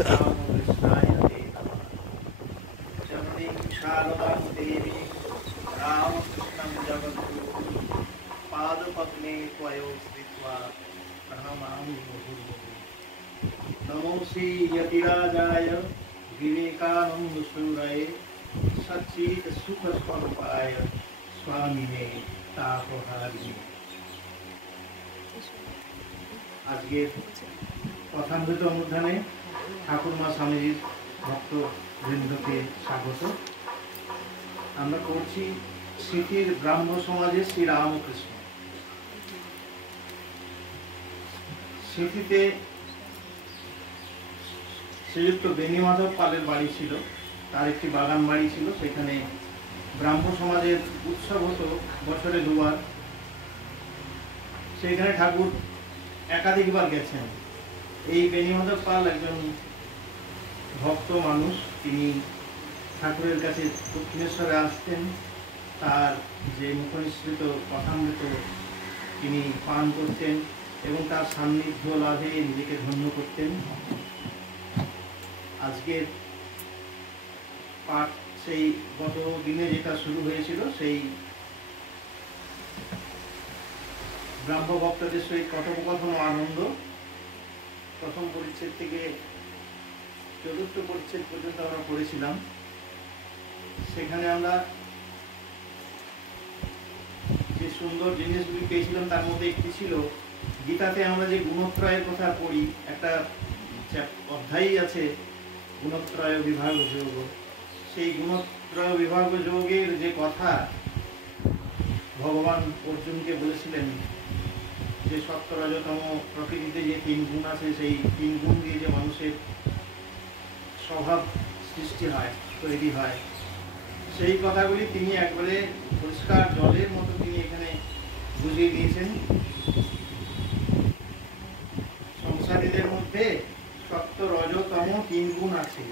रामकृष्णाय ते नमः। जननीं शारदां देवीं रामकृष्णं जगद्गुरुं पादपद्मे त्वयो स्थित्वा प्रणमामि मुहुर्मुहुः। नमो श्री यतिराजाय विवेकानन्दसूरये सच्चित् सुखस्वरूपाय स्वामिने तापहारिणे। আজকের কথামৃত অনুষ্ঠানে ঠাকুরমা স্বামীজির ভক্তবৃন্দকে স্বাগত। আমরা করছি স্মৃতির ব্রাহ্ম সমাজে শ্রী রামকৃষ্ণ। স্মৃতিতে শ্রীযুক্ত বেণীমাধব পালের বাড়ি ছিল, তার একটি বাগান বাড়ি ছিল। সেখানে ব্রাহ্ম সমাজের উৎসব হতো বছরে দুবার। সেখানে ঠাকুর একাধিকবার গেছেন। এই বেণীমাধব পাল একজন ভক্ত মানুষ। তিনি ঠাকুরের কাছে দক্ষিণেশ্বরে আসতেন, তার যে মুখনিসৃত কথামৃত তিনি পান করতেন এবং তার সান্নিধ্য লাভে নিজেকে ধন্য করতেন। আজকের পাঠ সেই গত দিনে যেটা শুরু হয়েছিল, সেই ব্রাহ্ম ভক্তদের সহিত কথোপকথন ও আনন্দ। প্রথম পরিচ্ছেদ থেকে চতুর্থ পরিচ্ছেদ পর্যন্ত আমরা পড়েছিলাম। সেখানে আমরা যে সুন্দর জিনিসগুলি পেয়েছিলাম তার মধ্যে একটি ছিল, গীতাতে আমরা যে গুণত্রয়ের কথা পড়ি, একটা অধ্যায়ই আছে গুণত্রয় বিভাগ যোগ। সেই গুণত্রয় বিভাগ যোগের যে কথা ভগবান অর্জুনকে বলেছিলেন, যে সত্য রজতম প্রকৃতিতে যে তিন গুণ আছে, সেই তিন গুণ দিয়ে যে মানুষের স্বভাব সৃষ্টি হয়, তৈরি হয়, সেই কথাগুলি তিনি একবারে পরিষ্কার জলের মতো তিনি এখানে বুঝিয়ে দিয়েছেন। সংসারীদের মধ্যে সত্য রজতম তিন গুণ আছে,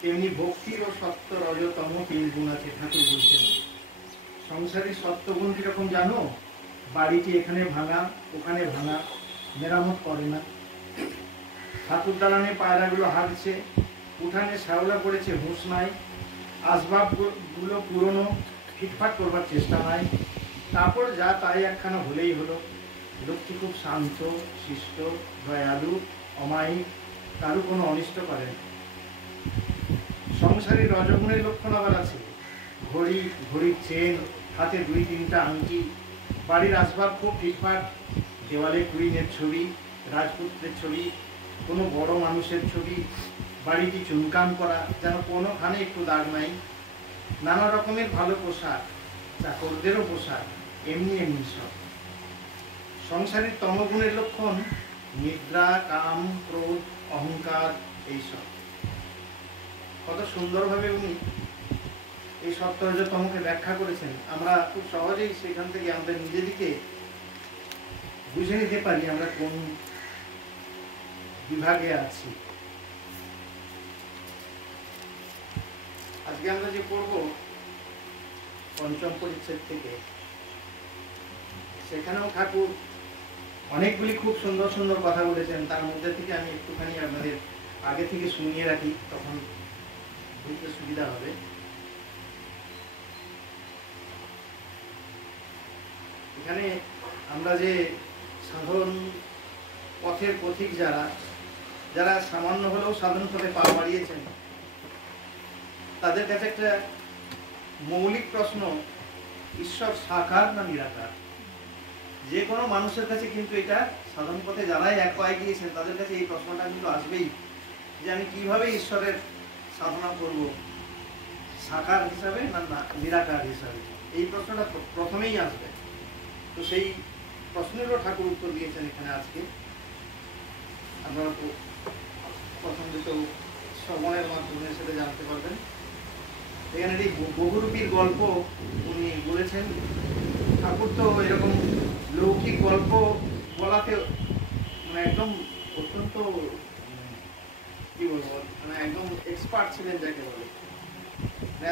তেমনি ভক্তির ও সত্য রজতম তিন গুণ আছে। ঠাকুর বলছেন সংসারী সত্যগুণ কিরকম জানো? বাড়িটি এখানে ভাঙা, ওখানে ভাঙা, মেরামত করে না। ঠাকুর দালানে পায়রাগুলো হাঁটছে, উঠানে শ্যাওলা পড়েছে, হুঁশ নাই। আসবাবগুলো পুরনো, ফিটফাট করবার চেষ্টা নাই। তারপর যা তাই একখানা হলেই হলো। লোকটি খুব শান্ত, শিষ্ট, দয়ালু, অমায়িক, কারো কোনো অনিষ্ট করে না। সংসারী রজগুণের লক্ষণ আবার আছে। ঘড়ির চেন, হাতে 2-3টা আংটি, বাড়ির আসবাব খুব ফিটফাট, দেওয়ালে কুইনের ছবি, রাজপুত্রের ছবি, কোনো বড় মানুষের ছবি, বাড়িটি চুনকাম করা, যেন কোনোখানে একটু দাগ নাই। নানা রকমের ভালো পোশাক, চাকরদেরও পোশাক, এমনি এমনি সব। সংসারের তমগুণের লক্ষণ নিদ্রা, কাম, ক্রোধ, অহংকার, এইসব। কত সুন্দরভাবে উনি এই সত্যরজতমকে ব্যাখ্যা করেছেন। আমরা খুব সহজেই সেখান থেকে আমাদের নিজেদেরকে বুঝে নিতে পারি আমরা কোন বিভাগে আছি। আজকে আমরা যে পড়ব পঞ্চম পরিচ্ছেদ থেকে, সেখানেও ঠাকুর অনেকগুলি খুব সুন্দর সুন্দর কথা বলেছেন। তার মধ্যে থেকে আমি একটুখানি আপনাদের আগে থেকে শুনিয়ে রাখি, তখন বুঝতে সুবিধা হবে। এখানে আমরা যে সাধারণ পথের পথিক যারা সামান্য হলেও সাধারণ পথে পা বাড়িয়েছেন, তাদের কাছে একটা মৌলিক প্রশ্ন, ঈশ্বর সাকার না নিরাকার? যে কোনো মানুষের কাছে কিন্তু এটা, সাধারণ পথে যারাই এক পায়ে গিয়েছেন তাদের কাছে এই প্রশ্নটা কিন্তু আসবেই, যে আমি কিভাবে ঈশ্বরের সাধনা করব, সাকার হিসাবে না নিরাকার হিসাবে? এই প্রশ্নটা প্রথমেই আসবে। তো সেই প্রশ্নেরও ঠাকুর উত্তর দিয়েছেন এখানে আজকে। আপনারা প্রথম দুটো শ্রবণের মাধ্যমে সেটা জানতে পারবেন। এখানে এই বহুরূপীর গল্প উনি বলেছেন। ঠাকুর তো এরকম লৌকিক গল্প বলাতে মানে একদম অত্যন্ত কি বলবো, মানে একদম এক্সপার্ট ছিলেন যাকে বলে।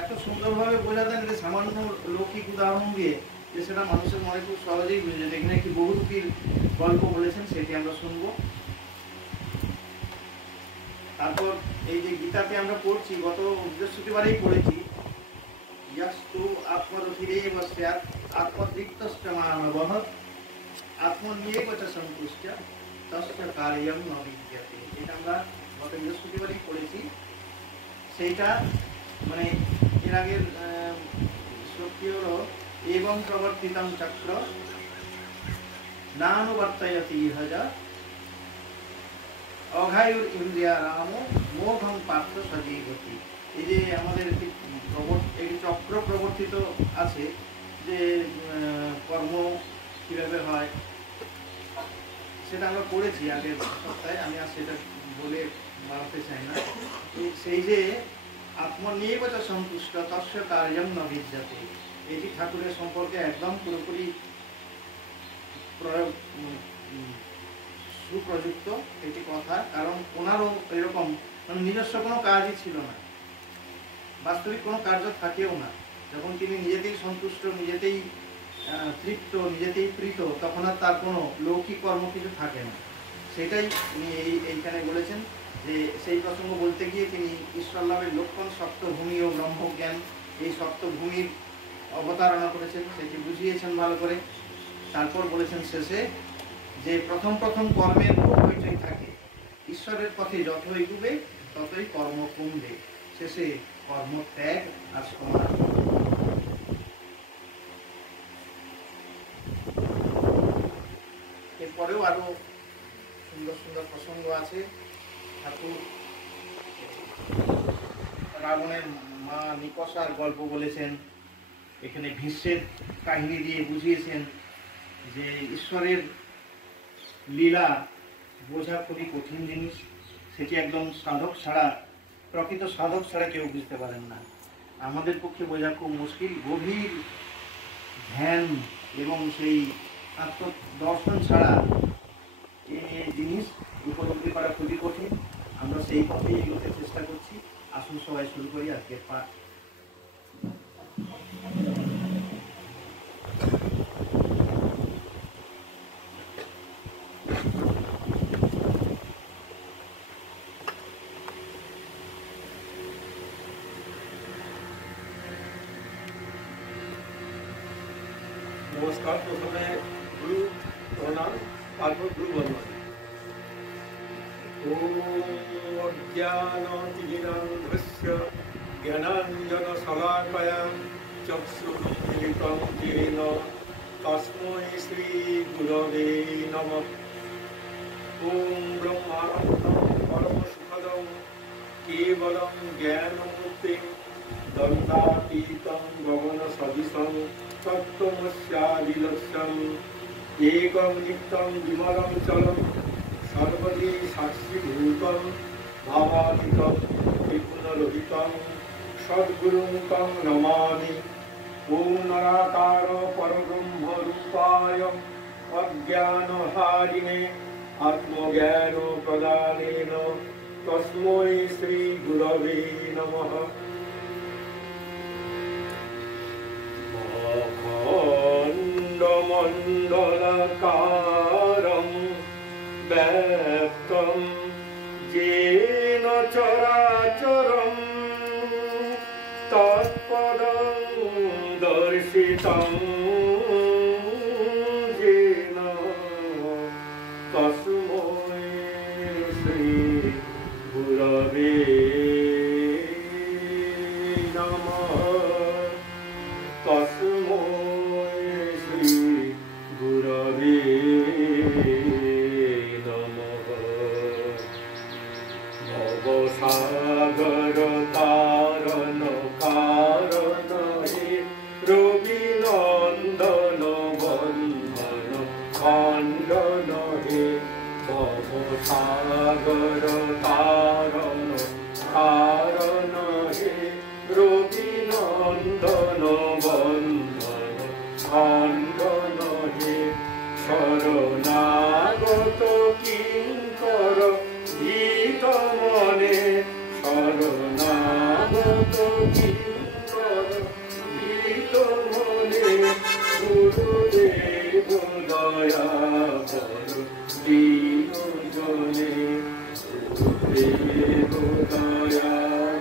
এত সুন্দরভাবে বোঝাতেন যে সামান্য লৌকিক উদাহরণ দিয়ে, যে সেটা মানুষের মনে খুব সহজেই বুঝে যায়। এখানে একটি বহুরূপীর গল্প বলেছেন, সেটি আমরা শুনবো। তারপর এই যে গীতাতে আমরা পড়ছি, গত বৃহস্পতিবারেই পড়েছি, ইয়াস্তু আত্মরথিরেব স্যাৎ আত্মতৃপ্তশ্চ মানবঃ আত্মনিয়েব চ সন্তুষ্ট তস্য কার্যং ন বিদ্যতে। এটা আমরা গত বৃহস্পতিবারেই পড়েছি। সেইটা মানে এর আগের শ্লোকটি হলো এবং প্রবর্তিতং চক্র নানুবর্তয়তি ইহজ অঘায়ুর ইন্দ্রিয়া রাম মোঘং পার্থ সজীবতি। এই যে আমাদের একটি চক্র প্রবর্তিত আছে, যে কর্ম কীভাবে হয় সেটা আমরা পড়েছি আগের সপ্তাহে, আমি আর সেটা বলে বাড়াতে চাই না। সেই যে আত্মনিয়েব চ সন্তুষ্ট তস্য কার্যং ন বিদ্যতে, এটি ঠাকুরের সম্পর্কে একদম পুরোপুরি সুপ্রযুক্ত একটি কথা। কারণ ওনারও এরকম মানে নিজস্ব কোনো কাজই ছিল না, বাস্তবিক কোনো কার্য থাকেও না। যখন তিনি নিজেতেই সন্তুষ্ট, নিজেতেই তৃপ্ত, নিজেতেই প্রীত, তখন আর তার কোনো লৌকিক কর্ম কিছু থাকে না। সেটাই তিনি এইখানে বলেছেন যে সেই প্রসঙ্গ বলতে গিয়ে তিনি ঈশ্বর লাভের লক্ষণ সপ্তভূমি ও ব্রহ্মজ্ঞান, এই সপ্তভূমির অবতারণা করেছেন, সেটি বুঝিয়েছেন ভালো করে। তারপর বলেছেন শেষে যে প্রথম কর্মের হইচই থাকে, ঈশ্বরের পথে যত এগুবে ততই কর্ম কমবে, শেষে কর্ম ত্যাগ আর সমাজ। এরপরেও আরো সুন্দর সুন্দর প্রসঙ্গ আছে। ঠাকুর রাবণের মা নিকষার গল্প বলেছেন, এখানে ভীষ্মের কাহিনী দিয়ে বুঝিয়েছেন যে ঈশ্বরের লীলা বোঝা খুবই কঠিন জিনিস। সেটি একদম সাধক ছাড়া, প্রকৃত সাধক ছাড়া কেউ বুঝতে পারেন না। আমাদের পক্ষে বোঝা খুব মুশকিল। গভীর ধ্যান এবং সেই আত্মদর্শন ছাড়া এই জিনিস উপলব্ধি করা খুবই কঠিন। আমরা সেই পথেই এগোতে চেষ্টা করছি। আসুন সবাই শুরু করি আজকের পাঠ। নমস্কার। প্রথমে গুরু প্রণাম, তারপর গুরু বন্দনা। অজ্ঞানতিমিরান্ধস্য জ্ঞানাঞ্জনশলাকয়া চক্ষুর্মিলিतं येन তস্मै শ্রীগুরবে নমঃ। ওম ব্রহ্মানন্দং পরমসুখদং কেবলং জ্ঞানমূর্তিং দন্তাতীतं গগনসদৃশং তত্ত্বমস্যাদিলক্ষ্যম একং নিত্যং বিমলং চলং সর্বদি সাক্ষীভূতং ভাবাতীতং ত্রিগুণরহিতং সদ্গুরুং তং নমামি। ওম নরাকার পরব্রহ্মরূপায় অজ্ঞানহারিণে আত্মজ্ঞানপ্রদানেন তস্मै শ্রীগুরবে নমঃ। অখণ্ডমণ্ডলাকারং ব্যক্তং येन চরাচরং তৎপদং দর্শিতং येन তস্मै শ্রীগুরবে নমঃ। তস্मै শ্রীগুরবে নমঃ। ভবসাগর তারণ কারণ হে রবিনন্দন বন্ধন খণ্ডন হে। ভবসাগর তারণ কারণ হে রবিনন্দন বন্ধন খণ্ডন হে। শরণাগত কিঙ্কর ভীত মনে শরণাগত কিঙ্কর ভীত মনে গুরুদেব দয়া বর দীন জনে গুরুদেব দয়া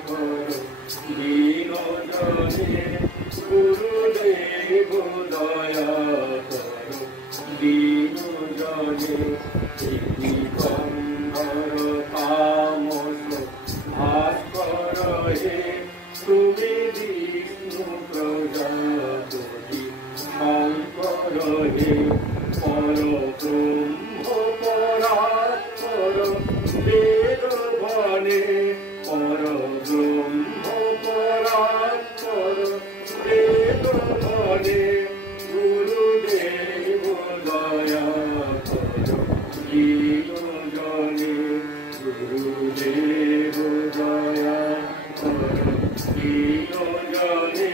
কর দীন জনে গুরুদেব দয়া কর দীন জনে কন্ধর তামস ভাস্কর হে তুমি বিষ্ণু প্রজাপতি শঙ্কর হে পর ব্রহ্ম পরাৎপর বেদ বনে পর ব্রহ্ম পরাৎপর বেদ বনে গুরুদেব দয়া কর দীন জনে গুরুদেব দয়া কর দীন জনে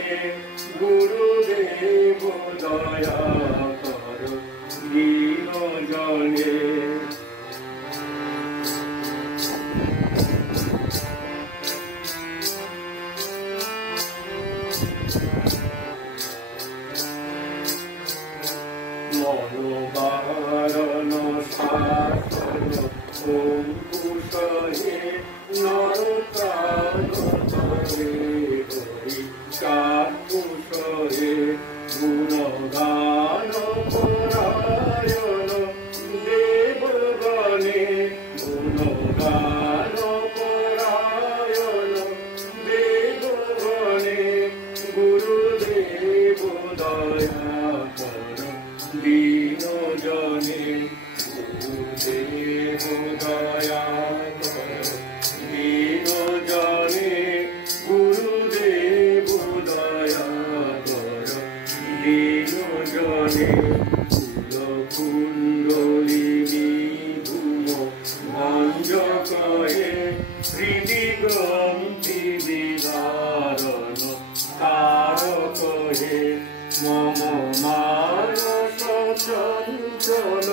গুরুদেব দয়া কর দীন জনে মনোবারণ শাসন অঙ্কুশ হে নরপ্রাণ হে হরি কাকুশ হে গুণগান পরায়ণ দেবগণে গুণগান পরায়ণ দেবগণে গুরুদেব দয়া কর দীন জনে গুরুদেব দয়া কর দীন জনে গুরুদেব দয়া কর দীন জনে কুলকুণ্ডলিনী ধূম ভঞ্জক হে হৃদিগ্রন্থি বিদারণ তারক হে মম মানস চঞ্চল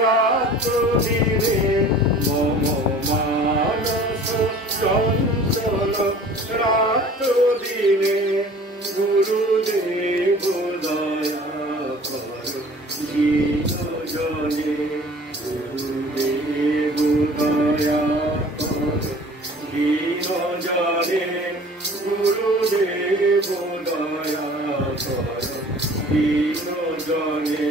রাত্র দিনে মম মানস চঞ্চল রাত্র দিনে গুরুদেব দয়া কর দীন জনে গুরুদেব দয়া কর দীন জনে গুরুদেব দয়া কর দীন জনে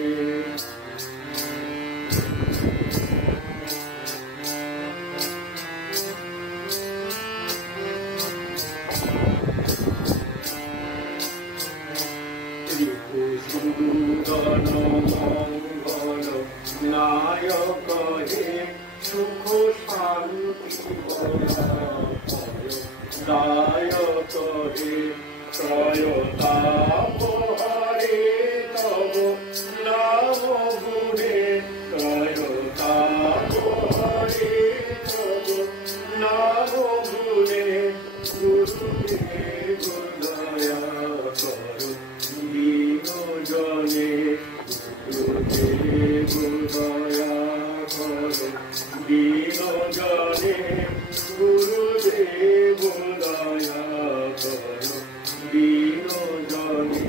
ত্রিভুজূদন মঙ্গল নায়ক হে সুখ শান্তি দায়ক হে ত্রয়তাপ হরে তব নাম গুণে ত্রয়তাপ হরে তব নাম গুণে গুরুদেব দয়া কর দীন জনে গুরুদেব দয়া কর দীন জনে গুরুদেব দয়া কর দীন জনে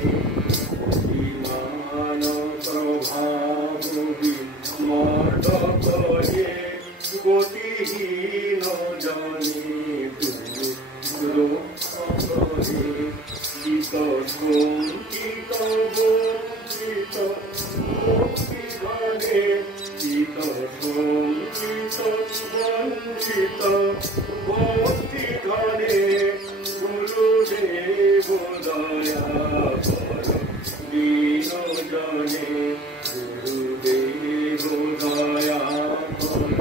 বিমান প্রভাব বিমর্দক হে গতিহীন জনে রক্ষক হে চিত শঙ্কিত বঞ্চিত মুক্তি ধনে চিত শঙ্কিত বঞ্চিত মুক্তি ধনে গুরুদেব দয়া কর দীন জনে গুরুদেব দয়া কর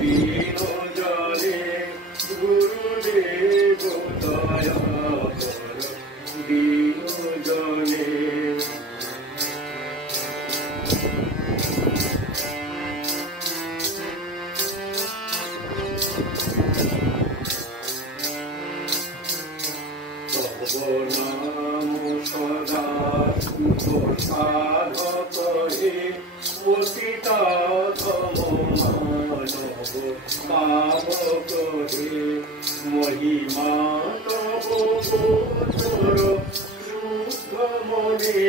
দীন জনে গুরুদেব দয়া কর দীন জনে নাম সদা শুভ সাধক হে পতিতা ধম মানব পাবক হে মহিমা তব গোচর শুদ্ধ মনে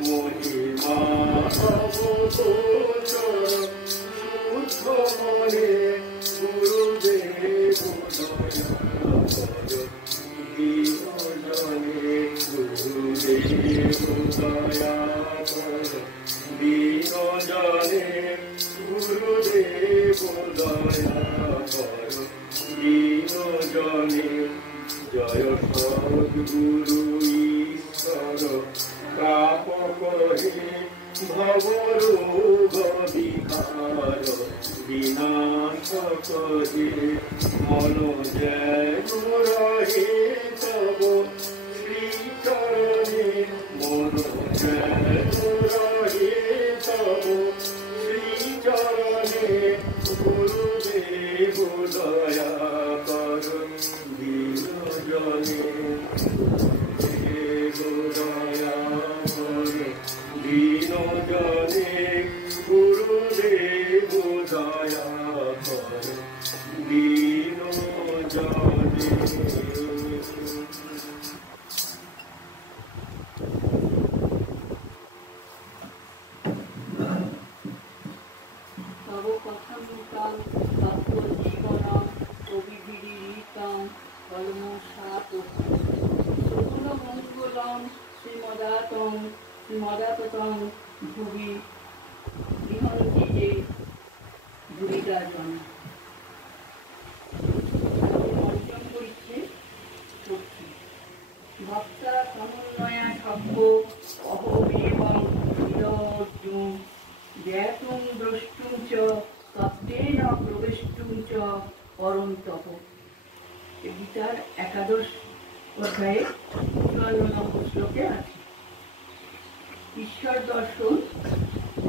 মহিমা তব গোচর শুদ্ধ মনে গুরুদেব দয়া জনে জয় সদ্গুরু ঈশ্বর প্রাপক হে ভবরোগ বিকার বিনাশক হে মন যেন রহে তব শ্রীচরণে মন যেন রহে তব শ্রীচরণে গুরুদেব দয়া কর দীনজনে দেব দয়া কর দীনজনে গুরুদেব দয়া কর দীনজনে। তব কথামৃতাং তত্ত্বজীবনং কবিভিরিহিতং কলমসাতঃ সগুণমঙ্গলং শ্রীমদাততং ভুবি বিহন্তি যে ভুরিদাজন। পঞ্চম পরিচ্ছেদ চক্ষু ভক্তা সমন্বয়া সভ্য অহমেবং নিরর্জুন জ্ঞাতুং দ্রষ্টুং চ তত্ত্বেন প্রবেষ্টুং চ পরন্তপ। গীতার 11 অধ্যায়ে 54 নম্বর শ্লোকে আছে ঈশ্বর দর্শন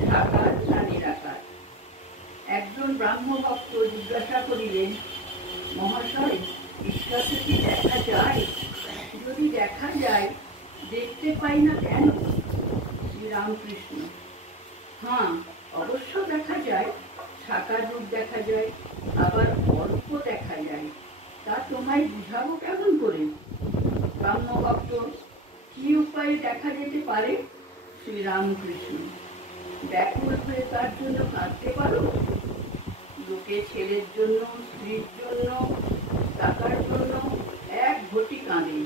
সাকার না নিরাকার। একজন ব্রাহ্ম ভক্ত জিজ্ঞাসা করিলেন, মহাশয়, ঈশ্বরকে কি দেখা যায়? যদি দেখা যায়, দেখতে পাই না কেন? শ্রীরামকৃষ্ণ: হ্যাঁ, অবশ্য দেখা যায়। সাকার রূপ দেখা যায়, আবার অল্প দেখা যায়। তা তোমায় বুঝাবো কেমন করে? ব্রাহ্মভক্ত: কি উপায়ে দেখা যেতে পারে? শ্রীরামকৃষ্ণ: ব্যাকুল হয়ে তার জন্য কাঁদতে পারো। লোকে ছেলের জন্য, স্ত্রীর জন্য, টাকার জন্য এক ঘটি কাঁদে,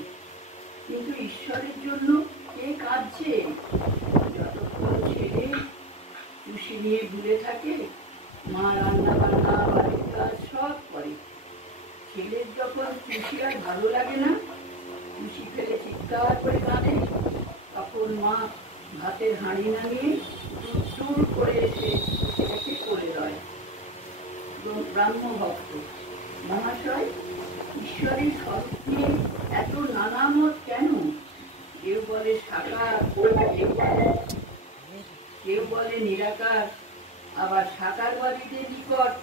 কিন্তু ঈশ্বরের জন্য কে কাঁদছে? যতক্ষণ ছেলে খুশি নিয়ে ঘুরে থাকে, মা রান্না বান্না বাড়ির কাজ সব করে। ছেলের যখন খুশি আর ভালো লাগে না, খুশি ফেলে চিৎকার করে কাঁদে, তখন মা ভাতের হাঁড়ি নামিয়ে চুর করে এসে ছেলেকে কোলে দেয়। ব্রাহ্ম ভক্ত: মহাশয়, ঈশ্বরের স্বরূপ নিয়ে এত নানা মত কেন? কেউ বলে সাকার, কেউ বলে নিরাকার, আবার সাকারবাদীদের নিকট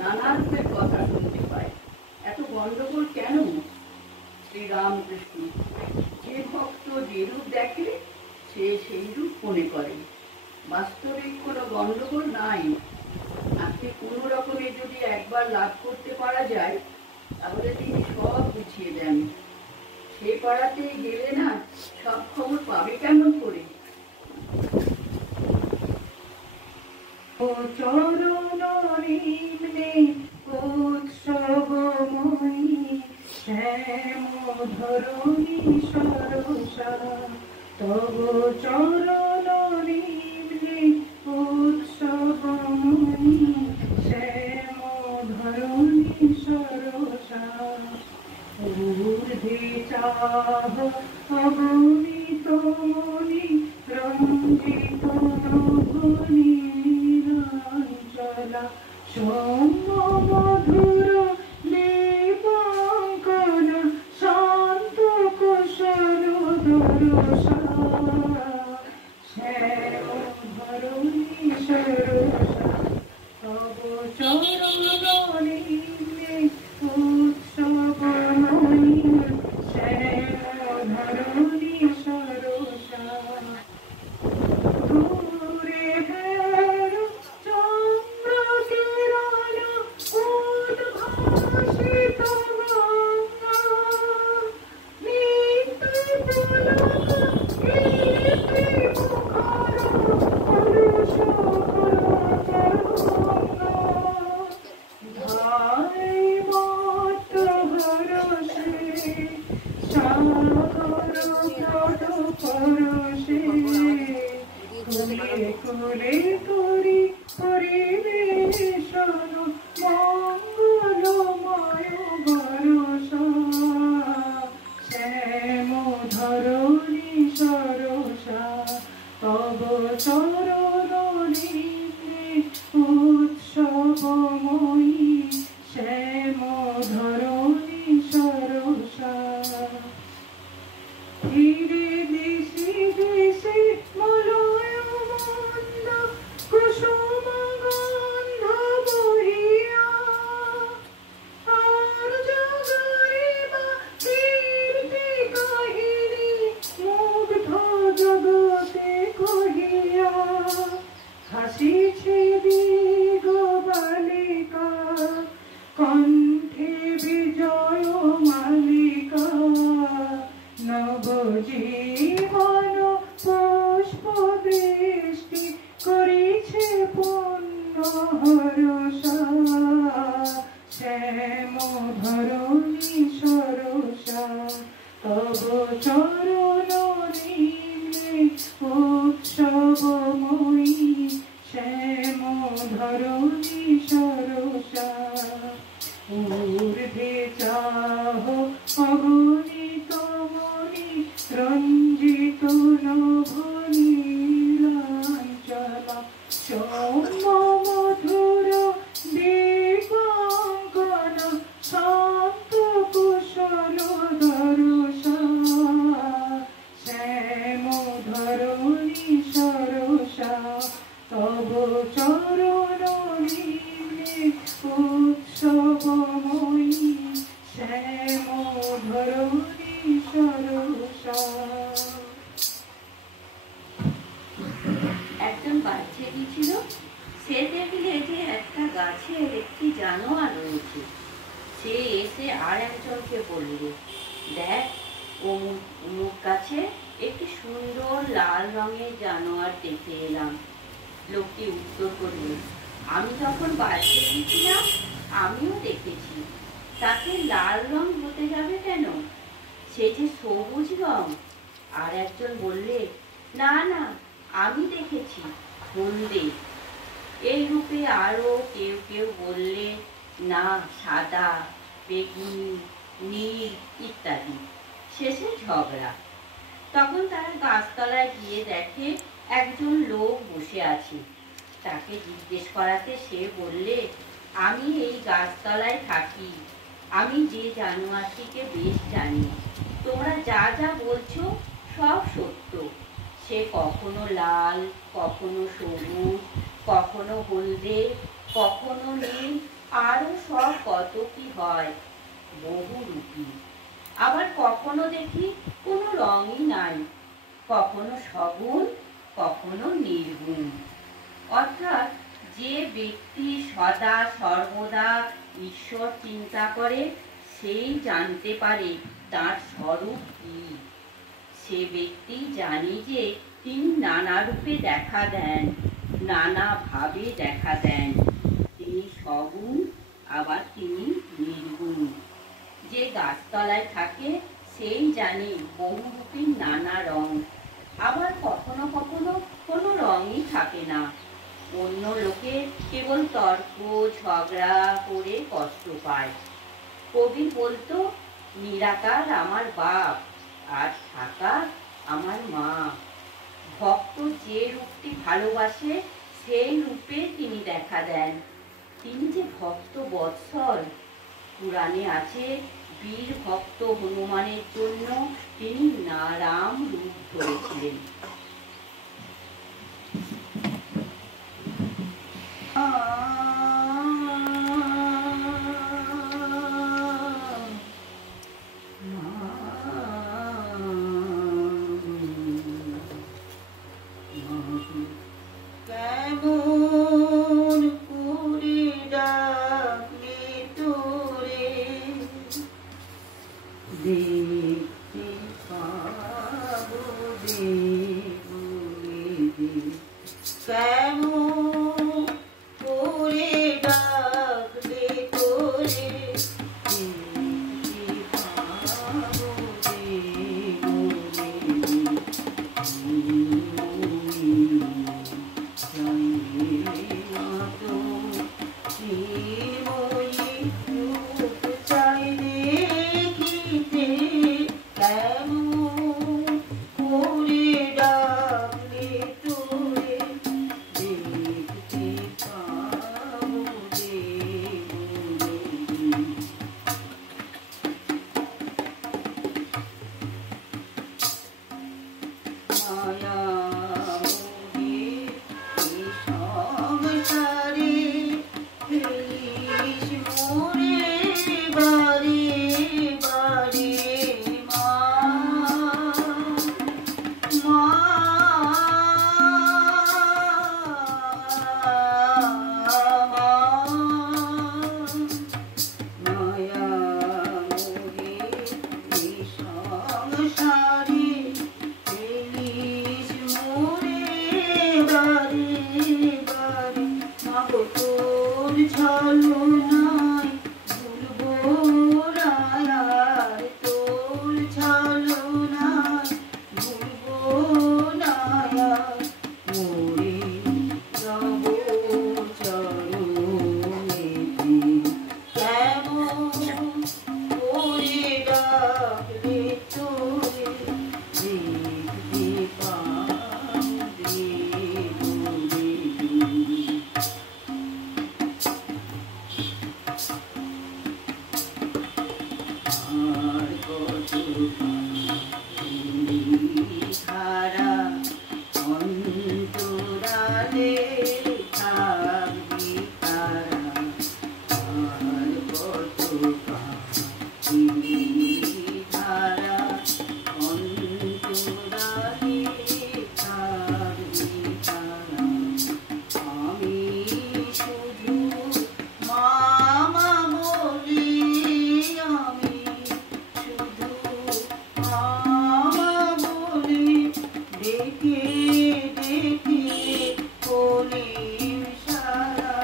নানা রূপের কথা শুনতে পায়। এত গন্ডগোল কেন? শ্রীরামকৃষ্ণ: যে ভক্ত যে রূপ দেখে, সে সেই রূপ মনে করে। বাস্তবিক কোনো গন্ডগোল নাই। তাকে কোনো রকমে যদি একবার লাভ করতে পারা যায়, তাহলে তিনি সব বুঝিয়ে দেন। সে পাড়াতে গেলে না সব খবর পাবে কেমন করে? ও চরণ নিম্নে উৎসবময়ী শ্যাম ধরণী সরসা, তব চরণ নিম্নে উৎসবময়ী শ্যাম ধরণী সরসা, ঊর্ধ্বে চাহ অগণিত মণি রঞ্জিত নভনীরাঞ্চলা, সৌম্য মধুর লেপাঙ্কন শান্ত কুশল দরসা, শ্যাম ধরণী সরসা, তব চরণ নিম্নে উৎসবময়ী শ্যাম ধরণী সরসা, দূরে হের চন্দ্র কিরণ উদ্ভাসিত গঙ্গা, নিত্যি পুলক কীর্তি মুখর পুরুষ করতরঙ্গা, ধাই মত ভরসে সাগর পদ পরশে, কুলে কুলে করি পরিবেশন মঙ্গলময় বরষা, জীবন পুষ্প বৃষ্টি করেছে পূর্ণ হরসা শ্যাম ধরণী সরসা তব চরণ নিম্নে উৎসবময়ী শ্যাম ধরণী সরসা ঊর্ধ্বে চাহ অগণিত মণি রঞ্জিত নভনীলাঞ্চলা সৌম্য মধুর দীপাঙ্কন শান্ত কুশল দরসা শ্যাম ধরণী সরসা তব চরণ নিম্নে উৎসবময়ী শ্যাম ধরণী সরসা। একজন বাচ্চা ছিল, সে দেখলে যে একটা গাছের একটি জানোয়ার রয়েছে। সে এসে আর একজনকে বলল, দেখ অমুক গাছে একটি সুন্দর লাল রঙের জানোয়ার দেখে এলাম। লোকটি উত্তর করল, আমি যখন বাড়িতে গেছিলাম আমিও দেখেছি, তাকে লাল রং হতে যাবে কেন? সে যে সবুজ রং। আর একজন বললে, না না, আমি দেখেছি হলদে। এই রূপে আরো কেউ কেউ বললে, না, সাদা, বেগুনি, নীল ইত্যাদি। শেষে ঝগড়া। তখন তারা গাছতলায় গিয়ে দেখে একজন লোক বসে আছে। তাকে জিজ্ঞেস করাতে সে বললে, আমি এই গাছতলায় থাকি, আমি যে জানোয়ারটিকে বেশ জানি। তোমরা যা যা বলছো সব সত্য। সে কখনো লাল, কখনো সবুজ, কখনো হলদে, কখনো নীল, আরো সব কত কি হয়, বহুরূপী। আবার কখনো দেখি কোনো রঙই নাই, কখনো সগুণ, কখনো নির্গুণ। অর্থাৎ যে ব্যক্তি সদা সর্বদা ঈশ্বর চিন্তা করে সেই জানতে পারে তার স্বরূপ কি। সে ব্যক্তি জানে যে তিনি নানা রূপে দেখা দেন, নানা ভাবে দেখা দেন। তিনি সগুণ, আবার তিনি নির্গুণ। যে গাছতলায় থাকে সেই জানে বহুরূপী নানা রং। আবার কখনো কখনো কোনো রঙই থাকে না। অন্য লোকে কেবল তর্ক ঝগড়া করে কষ্ট পায়। কবি বলতো, নিরাকার আমার বাপ আর সাকার আমার মা। ভক্ত যে রূপটি ভালোবাসে সেই রূপে তিনি দেখা দেন। তিনি যে ভক্ত বৎসল। পুরাণে আছে, বীর ভক্ত হনুমানের জন্য তিনি নারাম রূপ ধরেছিলেন। কেমন করে ডাকলে তোরে দেখতে পাবো কেমন করে ডাকলে তোরে দেখতে পাবো চাই দেখিতে আর কত ধারা অন্তরালে থাকবি তারা, আর কত ধারা অন্তরালে থাকবি তারা। আমি শুধু মামা বলি, আমি শুধু মামা বলি, ডেকে ডেকে কোলে সারা।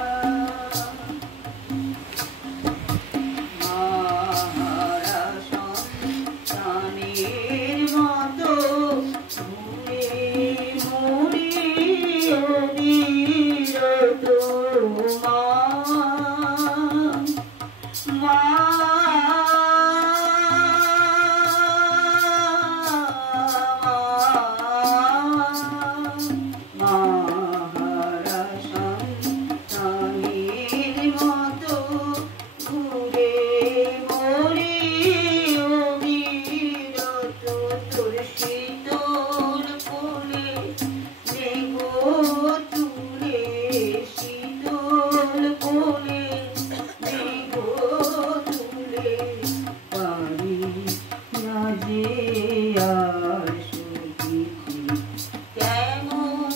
মাহারা সন্তানের মতো ঘুরে মরি অবিরত মা, মা মাহারা সন্তানের মতো ঘুরে মরি অবিরত তোর শীতল কোলে নেব তুলে, শীতল কোলে নেব তুলে, পারি না যে আর সখিছি কেমন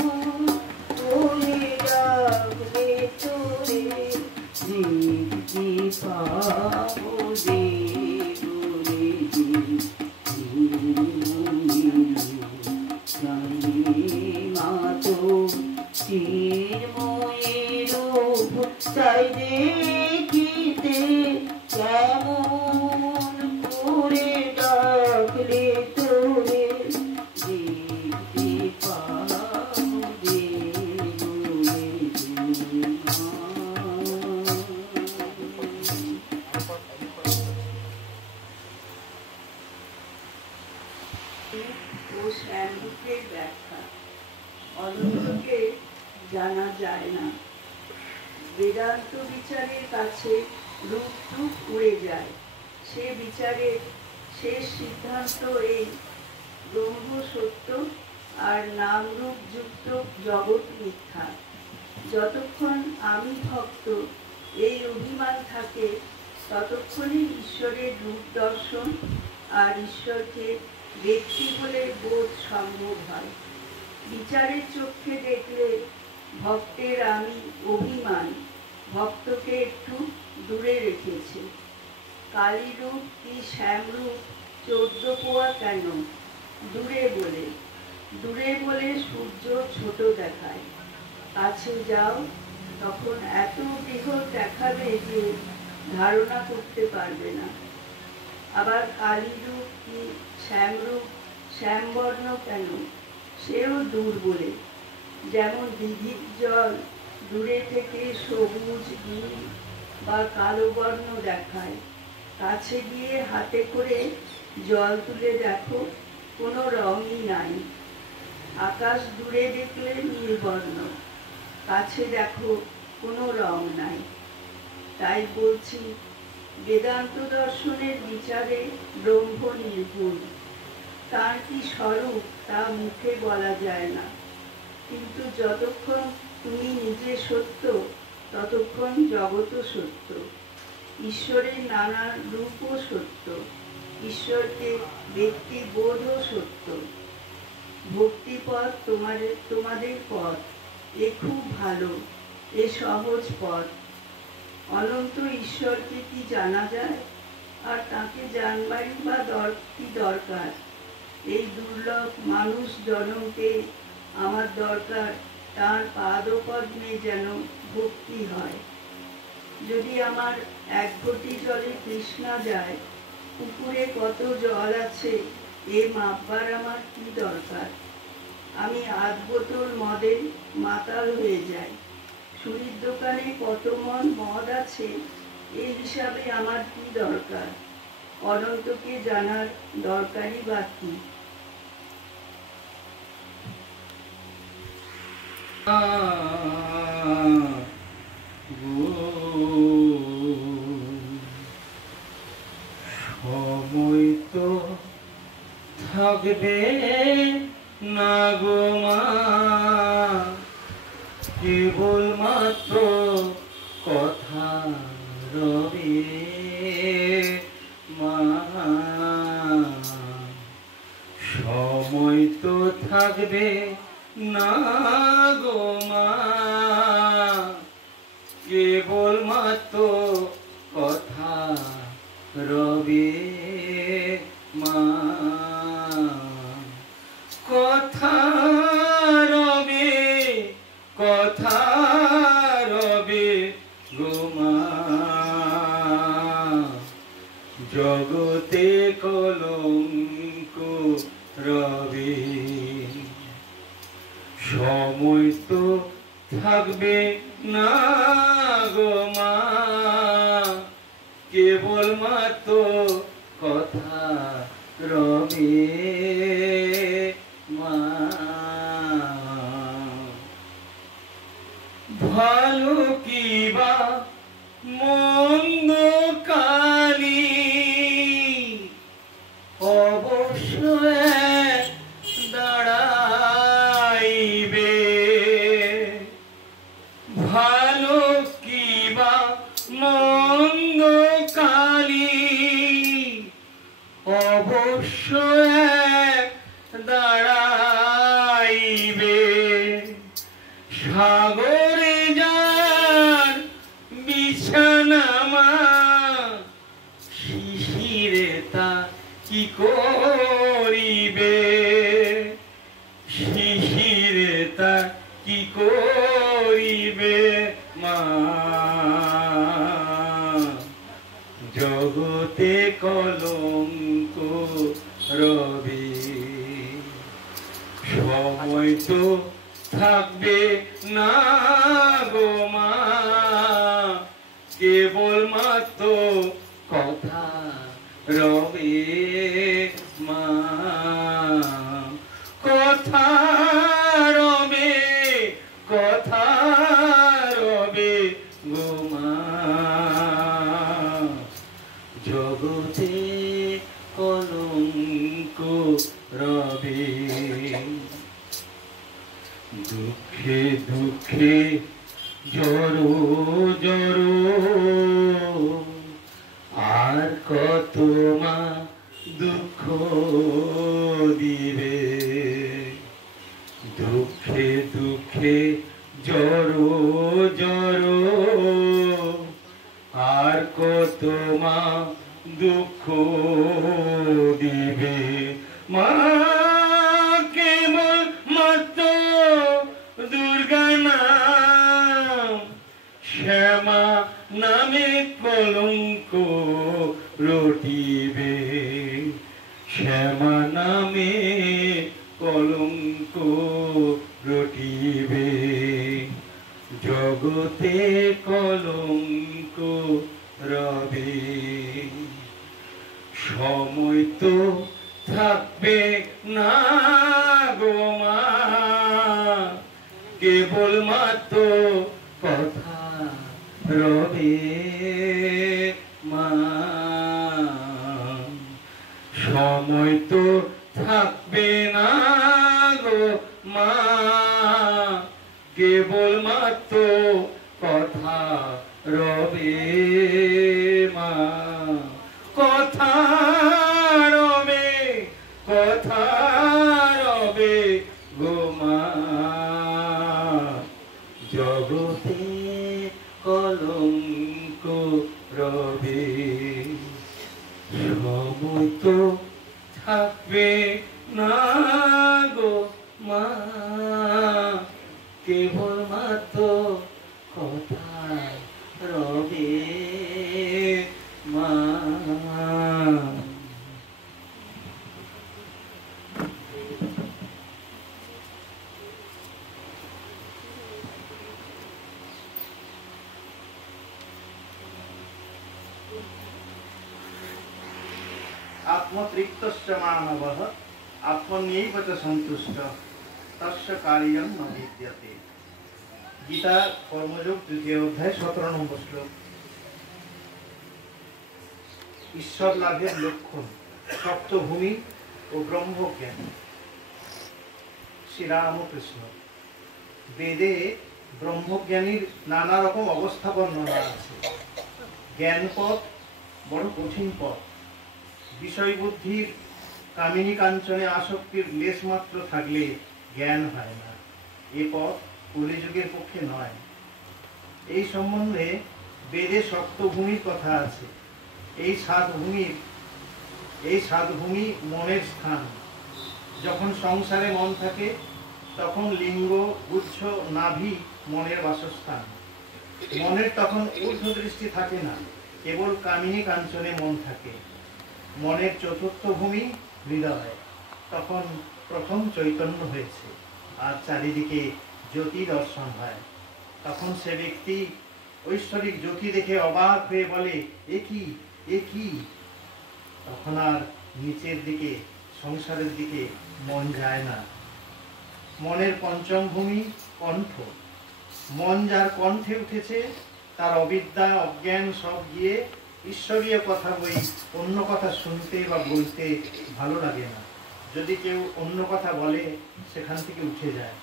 করে ডাকলে তোরে, দেখতে পাবো যে তোরে মাতো চিরময়ের চাই দেখিতে কেমন করে ডাকলে তোরে, দেখতে পাবো যে ও শ্যামরূপের ব্যাখ্যা। অনন্তকে জানা যায় না, বেদান্ত বিচারের কাছে রূপ রূপ উড়ে যায়। সে বিচারের শেষ সিদ্ধান্ত এই, ব্রহ্ম সত্য আর নামরূপ যুক্ত জগৎ মিথ্যা। যতক্ষণ আমি ভক্ত এই অভিমান থাকে, ততক্ষণই ঈশ্বরের রূপ দর্শন আর ঈশ্বরকে ব্যক্তি বলে বোধ সম্ভব হয়। বিচারের চোখে দেখলে ভক্তের আমি অভিমান ভক্তকে একটু দূরে রেখেছে। কালীরূপ কি শ্যামরূপ 14 কোয়া কেন? দূরে বলে সূর্য ছোট দেখায়। কাছে যাও, তখন এত বৃহৎ দেখাবে যে ধারণা করতে পারবে না। আবার কালীরূপ কি শ্যামরূপ শ্যামবর্ণ কেন? সেও দূর বলে। যেমন দিঘির জল দূরে থেকে সবুজ, নীল বা কালো বর্ণ দেখায়, কাছে গিয়ে হাতে করে জল তুলে দেখো কোনো রঙই নাই। আকাশ দূরে দেখলে নীলবর্ণ, কাছে দেখো কোনো রং নাই। তাই বলছি, বেদান্ত দর্শনের বিচারে ব্রহ্ম নির্গুণ। তার কি স্বরূপ তা মুখে বলা যায় না, কিন্তু যতক্ষণ তুমি নিজে সত্য, ততক্ষণ জগৎও সত্য। ঈশ্বরের নানা রূপও সত্য, ঈশ্বরকে ব্যক্তি বোধও সত্য। ভক্তিপথ তোমাদের পথ, এ খুব ভালো, এ সহজ পথ। অনন্ত ঈশ্বরকে কি জানা যায়? আর তাকে জানবারই বা কি দরকার? এই দুর্লভ মানুষ জনমকে আমার দরকার তার পাদপদ্মে যেন ভক্তি হয়। যদি আমার এক ঘটি জলে তৃষ্ণা যায়, পুকুরে কত জল আছে এ মাপবার আমার কি দরকার? আমি আধ বোতল মদে মাতাল হয়ে যাই। সুরির দোকানে কত মন মদ আছে এই হিসাবে আমার কি দরকার? অনন্তকে জানার দরকারই বা কি? সময় তো থাকবে না গো মা, কেবল মাত্র কথা রবে মা। সময় তো থাকবে না গো মা, কেবল মাত্র কথা রবে মা। কথা রবে, কথা রবে গো মা, জগতে কলঙ্ক রবে। সময় তো থাকবে না গো মা, কেবল মাত্র কথা রবে মা। ভালো কি বা মন্দ কালি অবশ্য এক দাঁড়াইবে। ভালো কি বা মন্দ কালি অবশ্য এক দাঁড়াইবে। সাগরে যার বিছানা মা, শিশিরে তা কি করিবে, শিশিরে তা কি করিবে মা। জগতে কলঙ্ক রবে। সময় তো থাকবে না গো মা, কেবল মাত্র কথা রবে মা। কথা রবে, কথা রবে গো মা, জগতে কলঙ্ক রবে। দুঃখে দুঃখে জড়ো জড়ো আর কত মা দুঃখ দিবে। দুঃখে দুঃখে জড়ো জড়ো আর কত মা দুঃখ দিবে মা। কেবল মাত্র দুর্গা নাম, শ্যামা নামে কলঙ্ক রটিবে। শ্যামা নামে কলঙ্ক রটিবে। জগতে কলঙ্ক রবে। সময় তো থাকবে না গো মা, কেবল মাত্র কথা রবে মা। সময় তো থাকবে না গো মা, কেবল মাত্র কথা রবে মা। কথা রবে, কথা রবে গো মা, জগতে কলঙ্ক রবে। সময় তো থাকবে না গো মা, কেবল মাত্র কথা রবে মা। आत्मतृप्तश्च मानवः आत्मन्यैव च सन्तुष्टः तस्य कार्यं न विद्यते। गीता कर्मयोग 2য় অধ্যায় 17 নম্বর শ্লোক। ঈশ্বর লাভের লক্ষণ সপ্তভূমি ও ব্রহ্মজ্ঞান। শ্রীরামকৃষ্ণ। বেদে ব্রহ্মজ্ঞানীর নানা রকম অবস্থা বর্ণনা আছে। জ্ঞান পথ বড় কঠিন পথ। বিষয় বুদ্ধির কামিনী কাঞ্চনে আসক্তির লেশ মাত্র থাকলে জ্ঞান হয় না। এ পথ কলিযুগের পক্ষে নয়। এই সম্বন্ধে বেদে সপ্তভূমির কথা আছে। এই সাত ভূমি মনের স্থান। যখন সংসারে মন থাকে তখন লিঙ্গ, গুচ্ছ, নাভি মনের বাসস্থান। মনের তখন ঊর্ধ্ব দৃষ্টি থাকে না, কেবল কামিনী কাঞ্চনে মন থাকে। মনের চতুর্থ ভূমি হৃদয়। তখন প্রথম চৈতন্য হয়েছে আর চারিদিকে জ্যোতি দর্শন হয়। তখন সে ব্যক্তি ঐশ্বরিক জ্যোতি দেখে অবাক হয়ে বলে, এ কি, এ কি? তখন আর নিচের দিকে, সংসারের দিকে মন যায় না। মনের পঞ্চম ভূমি কণ্ঠ। মন যার কণ্ঠে উঠেছে তার অবিদ্যা, অজ্ঞান সব গিয়ে ঈশ্বরীয় কথা বই অন্য কথা শুনতে বা বলতে ভালো লাগে না। যদি কেউ অন্য কথা বলে সেখান থেকে উঠে যায়।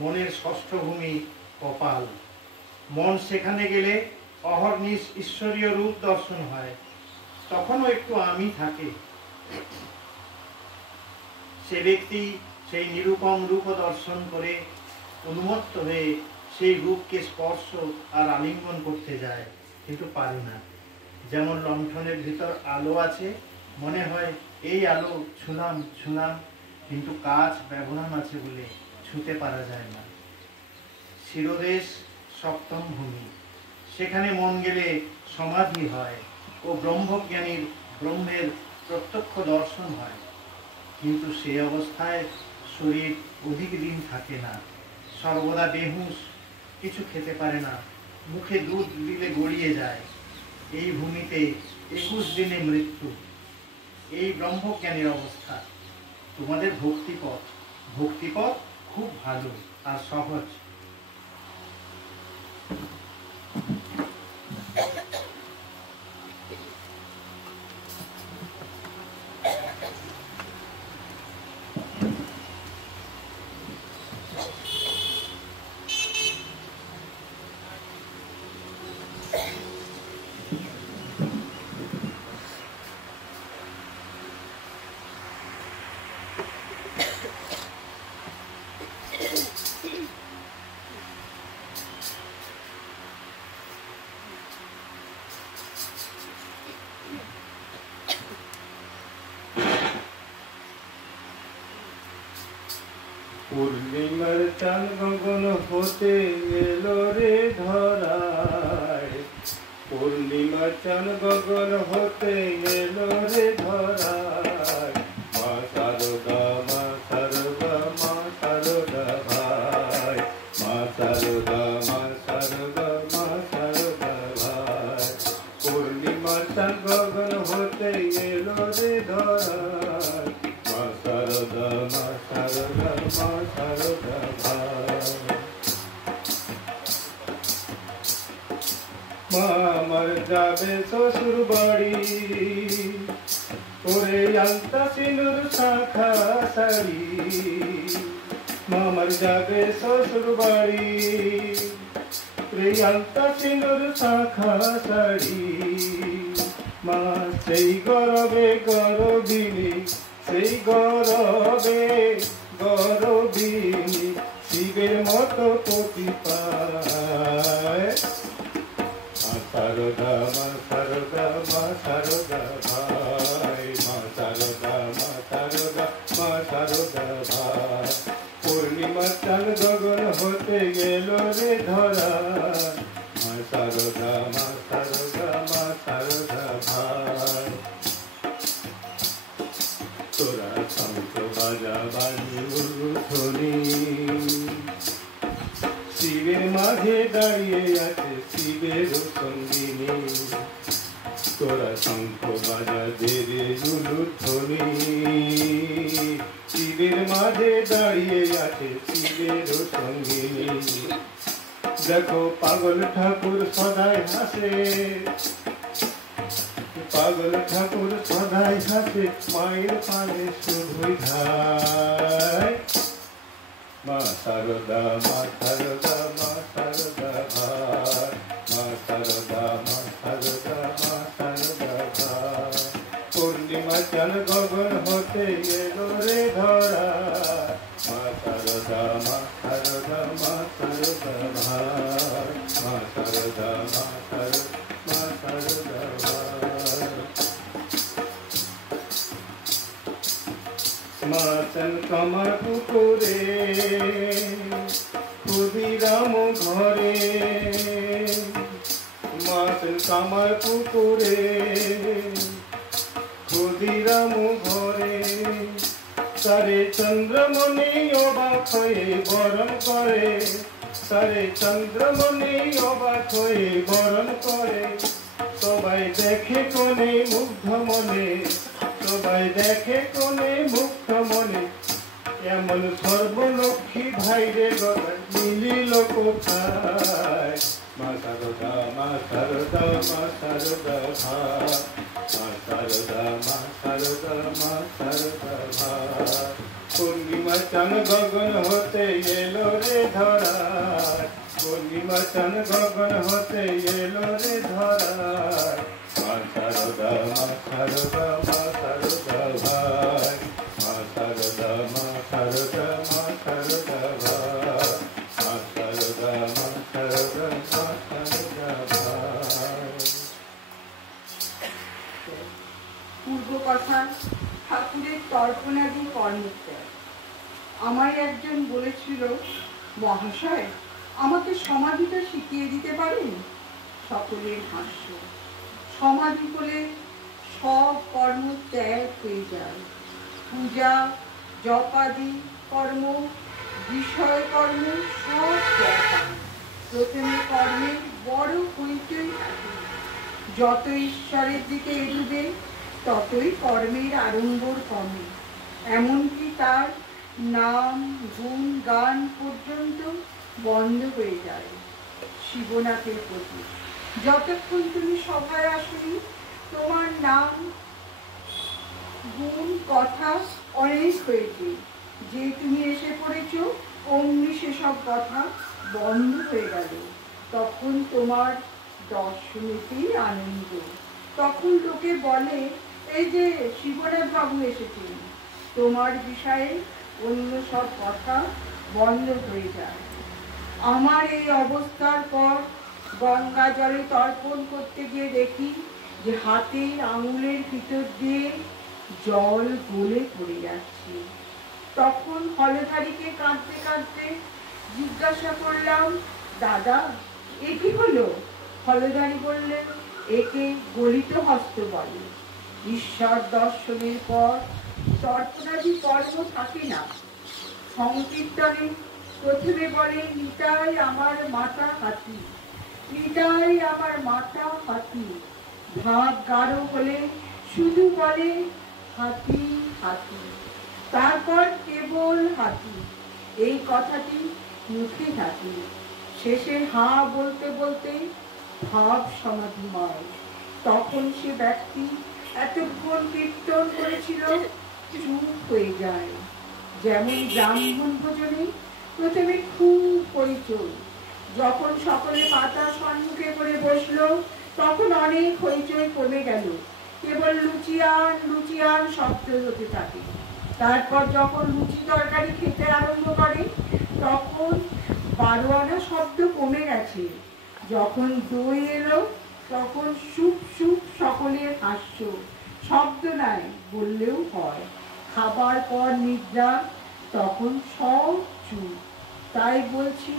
মনের ষষ্ঠ ভূমি কপাল। মন সেখানে গেলে অহর্নিশ ঈশ্বরীয় রূপ দর্শন হয়। তখনও একটু আমি থাকে। সে ব্যক্তি সেই নিরূপম রূপ দর্শন করে উন্মত্ত হয়ে সেই রূপকে স্পর্শ আর আলিঙ্গন করতে যায়, কিন্তু পারে না। যেমন লণ্ঠনের ভিতর আলো আছে, মনে হয় এই আলো ছুঁলাম, কিন্তু কাঁচ ব্যবধান আছে বলে ছুঁতে পারা যায় না। শিরোদেশ সপ্তম ভূমি। সেখানে মন গেলে সমাধি হয় ও ব্রহ্মজ্ঞানীর ব্রহ্মের প্রত্যক্ষ দর্শন হয়, কিন্তু সে অবস্থায় শরীর অধিক দিন থাকে না। সর্বদা বেহুঁশ, কিছু খেতে পারে না, মুখে দুধ দিলে গড়িয়ে যায়। এই ভূমিতে 21 দিনে মৃত্যু। এই ব্রহ্মজ্ঞানীর অবস্থা। তোমাদের ভক্তিপথ খুব ভালো আর সহজ। পূর্ণিমার চাঁদ গগন হতে এলো রে ধরায়। পূর্ণিমার চাঁদ গগন হতে এলো রে ধরায়। মা শারদা, মা শারদা, মা শারদা ভাই। মা শারদা, মা শারদা, মা শারদা ভাই। পূর্ণিমার চাঁদ গগন হতে এলো রে ধরায়। মা শারদা, মা শারদা, মা শারদা ভাই। মা আমার যাবে শ্বশুর বাড়ি, ওরে আলতা সিঁদুর শাঁখা শাড়ি। মা আমার যাবে শ্বশুর বাড়ি, রে আলতা সিঁদুর শাঁখা শাড়ি। মা সেই গরবে গরবিনী, সেই গরবে গরবিনী শিবের মতো পতি পায়। মা শারদা, মা শারদা, মা শারদা ভাই। মা শারদা, মা শারদা, মা শারদা ভাই। পূর্ণিমার চাঁদ গগন হতে গেল রে ধরা। মা শারদা, মা শারদা, মা শারদা ভাই। তোরা শঙ্খ বাজা বাজে উলুধ্বনি, শিবের মাঝে দাঁড়িয়ে আছে শিবের সঙ্গিনী। তোরা শঙ্খ বাজা দে রে উলুধ্বনি, শিবের মাঝে দাঁড়িয়ে আছে শিবের সঙ্গিনী। দেখো পাগল ঠাকুর সদাই হাসে, পাগল ঠাকুর সদাই হাসে মায়ের পানে শুধুই ধায় মা শারদা মা শারদা মা শারদা ভাই মা শারদা মা শারদা মা শারদা ভাই পূর্ণিমা চাঁদ গগন হতে এলো রে ধরা মা শারদা মা শারদা মা শারদা ভাই মা শারদা মা শারদা মা শারদা ভাই মাতন কামার পুকুরে ক্ষুদিরাম ঘরে মাতন কামার পুকুরে ক্ষুদিরাম ঘরে তারে চন্দ্রমণি অবাক হয়ে বরণ করে তারে চন্দ্রমণি অবাক হয়ে বরণ করে সবাই দেখে কোনে মুগ্ধ মনে সবাই দেখে কোনে মুগ্ধ মনে এমন সর্বলক্ষ্মী ভাইরে গলায় মিলিল কোথায় মা শারদা মা শারদা মা শারদা ভাই মা শারদা মা শারদা মা শারদা ভাই পূর্ণিমা চাঁদ গগন হতে এলো রে ধরা পূর্ণিমা চাঁদ গগন হতে এলো রে ধরা মা শারদা মা শারদা মা শারদা ভাই মা শারদা মা শারদা মা শারদা ভাই মা শারদা মা শারদা মা শারদা ভাই পূর্ব কথা ঠাকুরের তর্পণাদি কর্মত্যাগ। আমায় একজন বলেছিল, মহাশয় আমাকে সমাধিটা শিখিয়ে দিতে পারেন? সকলের হাস্য। সমাধি হলে সব কর্ম ত্যাগ হয়ে যায়। পূজা জপাদি কর্ম বিষয় কর্ম সব ত্যাগ হয়। প্রথমে কর্মের বড় হইতেই থাকে। যত ঈশ্বরের দিকে এগোবে ততই কর্মের আড়ম্বর কমে। এমনকি তার নাম গুণ গান পর্যন্ত বন্ধ হয়ে যায়। শিবনাথের প্রতি যতক্ষণ তুমি সভায় আসনি তোমার নাম গুণ কথা অনেক হয়েছে। যে তুমি এসে পড়েছ অমনি সেসব কথা বন্ধ হয়ে গেল। তখন তোমার দর্শনেতেই আনন্দ। তখন লোকে বলে, এই যে শিবনাথ বাবু এসেছেন। তোমার বিষয়ে অন্য সব কথা বন্ধ হয়ে যায়। আমার এই অবস্থার পর গঙ্গা জলে তর্পণ করতে গিয়ে দেখি যে হাতের আঙুলের ভিতর দিয়ে জল গলে পড়ে যাচ্ছে। তখন হলধারীকে কাঁদতে কাঁদতে জিজ্ঞাসা করলাম, দাদা এ কি হলো? হলধারী বললেন, একে গলিত হস্ত বলে। ঈশ্বর দর্শনের পর তর্পণাদি কর্ম থাকে না। সংকীর্তনে প্রথমে বলে, নিতাই আমার মাথা হাতি, নিতাই আমার মাথা হাতি। ভাব গাঢ় হলে শুধু বলে হাতি হাতি, তারপর কেবল হাতি। এই কথাটি মুখে থাকে। শেষে হা বলতে বলতে ভাব সমাধিময়। তখন সে ব্যক্তি এতক্ষণ কীর্তন করেছিল চুপ হয়ে যায়। যেমন ব্রাহ্মণ ভোজনে প্রথমে খুব হইচই, যখন সকলে পাতা সম্মুখে করে বসলো তখন অনেক হইচই কমে গেল। কেবল লুচিয়ান লুচিয়ান শব্দ হতে থাকে। তারপর যখন লুচি তরকারি খেতে আরম্ভ করে তখন 12 আনা শব্দ কমে গেছে। যখন দই এলো তখন সুপ সুপ সকলের হাস্য। শব্দ নাই বললেও হয়। খাবার পর নিদ্রা, তখন সব চুপ। তাই বলছি,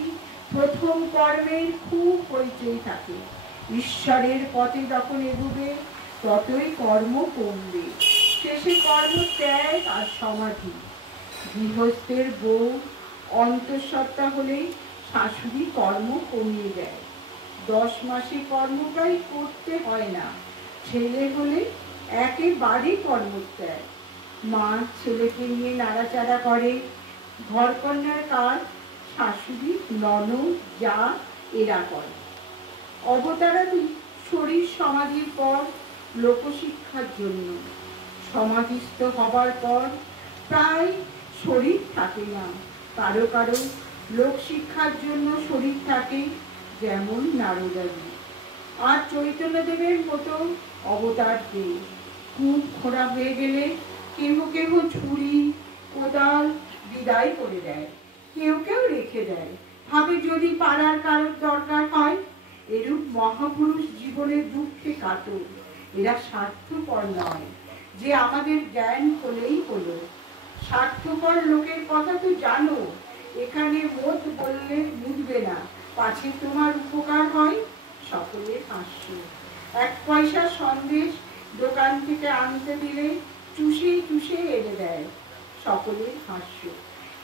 প্রথম কর্মের খুব পরিচয় থাকে। ঈশ্বরের পথে যখন এগোবে ততই কর্ম কমবে। শেষে কর্ম ত্যাগ আর সমাধি। গৃহস্থের বউ অন্তঃসত্ত্বা হলে শাশুড়ি কর্ম কমিয়ে দেয়। 10 মাসে কর্ম প্রায় করতে হয় না। ছেলে হলে একেবারে কর্মত্যাগ। মা ছেলেকে নিয়ে নাড়াচাড়া করে। ঘরকন্যার কাজ শাশুড়ি ননদ যা এরা করে। অবতারাদি শরীর সমাধির পর লোকশিক্ষার জন্য। সমাধিস্থ হবার পর প্রায় শরীর থাকে না, কারো কারো লোকশিক্ষার জন্য শরীর থাকে, যেমন নারদাজি। আর চৈতন্যদেবের মতো অবতার দেব খুব খোঁড়া হয়ে গেলে কেহ কেহ ছুরি কোদাল বিদায় করে দেয়, কেউ কেউ রেখে দেয়, ভাবে যদি পাড়ার কারোর দরকার হয়। এরূপ মহাপুরুষ জীবনের দুঃখে কাতর, এরা স্বার্থপর নয় যে আমাদের জ্ঞান হলেই হলো। স্বার্থপর লোকের কথা তো জানো, এখানে মত বললে বুঝবে না, পাছে তোমার উপকার হয়। সকলের হাস্য। 1 পয়সার সন্দেশ দোকান থেকে আনতে দিলে চুষে চুষে এনে দেয়, সকলের হাস্য।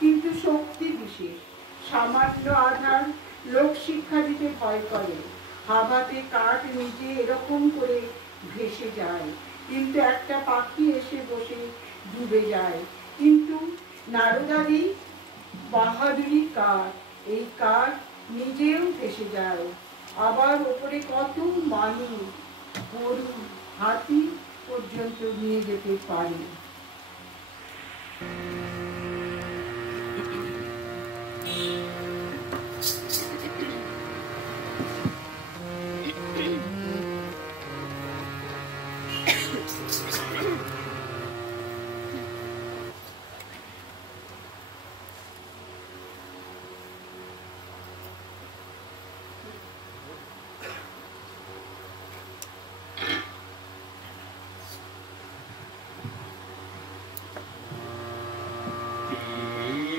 কিন্তু শক্তি বিশেষ, সামান্য আধার লোক শিক্ষা দিতে ভয় করে। হাওয়াতে কাঠ নিজে এরকম করে ভেসে যায়, কিন্তু একটা পাখি এসে বসে ডুবে যায়। কিন্তু নারদাদি বাহাদুরি কাঠ, এই কাঠ নিজেও ভেসে যায়। আবার ওপরে কত মানুষ, গরু, হাতি পর্যন্ত নিয়ে যেতে পারে।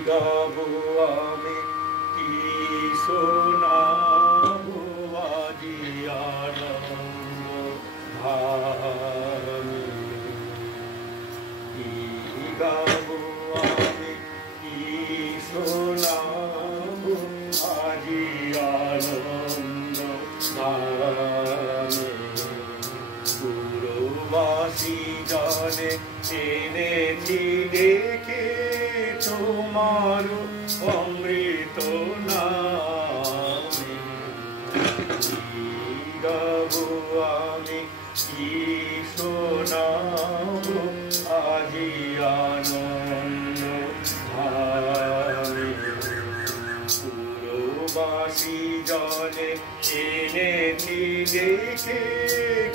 গাবো আমি কি শোনাবো আজি আনন্দ ধামে, কি গাবো আমি কি শোনাবো আজি আনন্দ ধামে। পুরবাসী জনে এনেছি দেখে তোমার অমৃত নামে, গাবো আমি কি শোনাবো আজি আনন্দ ধামে। পুরবাসী জনে এনেছি দেখে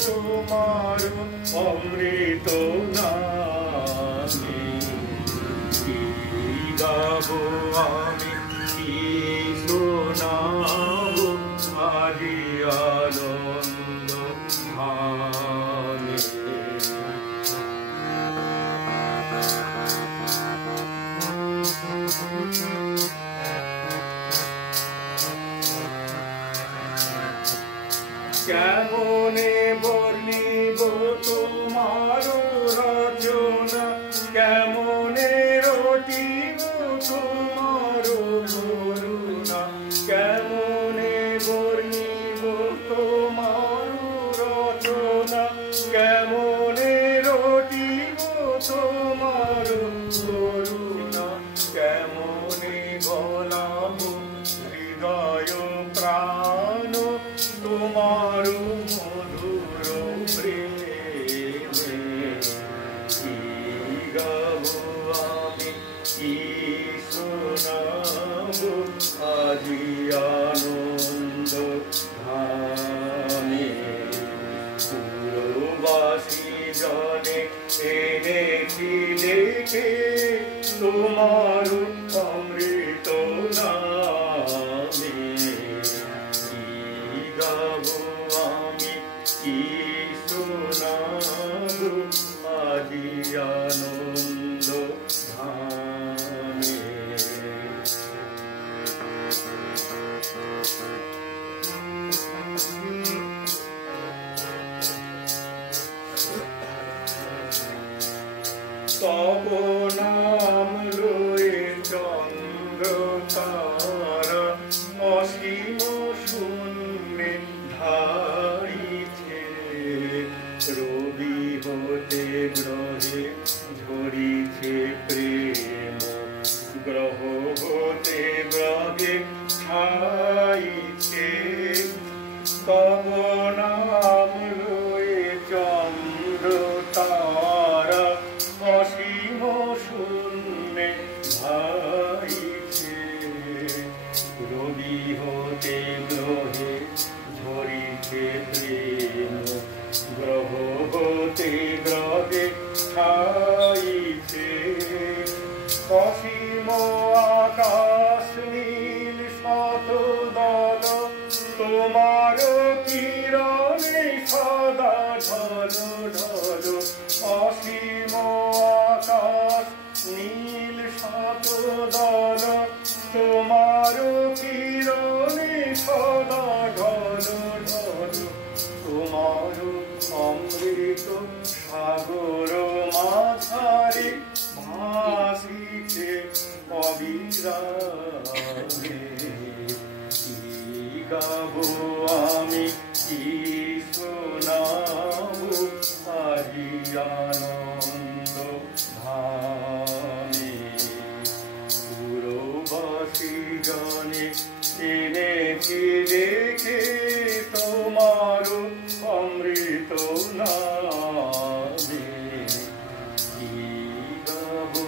তোমার অমৃত নামে, গাবো আমি কি শোনাবো আজি আনন্দ ধামে। কেমনে বর্ণিব তোমার রচনা, কেমনে রটিব তোমার করুণা, কেমনে বর্ণিব তোমার রচনা, কেমনে রটিব তোমার করুণা, কেমনে গলাবো হৃদয় প্রাণ তোমার মধুর প্রেমে, কি গাবো আমি কি শোনাবো আজি আনন্দ ধামে। পুরবাসী জনে এনেছি দেখে তোমার অমৃত নামে, গাবো আমি কি শোনাবো আজি আনন্দ ধামে। তব নাম লয়ে চন্দ্র তারা অসীম শূন্যে ধারিছে, রবি হতে গ্রহে ঝরিছে প্রেম, গ্রহ হতে গ্রহে ছাইছে। তব নাম লয়ে চন্দ্র তারা অসীম শূন্যে ভাইছে রবি হতে গ্রহে ঝরিছে প্রেম গ্রহ হতে গ্রহে খাইছে অসীম আকাশ নীল শত দল তোমার কিরণে সদা ঢল ঢল অসীম আকাশ নীল শত দল তোমার কিরণে সদা ঢল ঢল তোমার অমৃত সাগর মাঝারে ভাসিছে অবিরামে কি গাবো আমি কি শোনাবো আজি আনন্দ ধামে পুরবাসী জনে এনেছি দেখে তোমার অমৃত নামে কি গাবো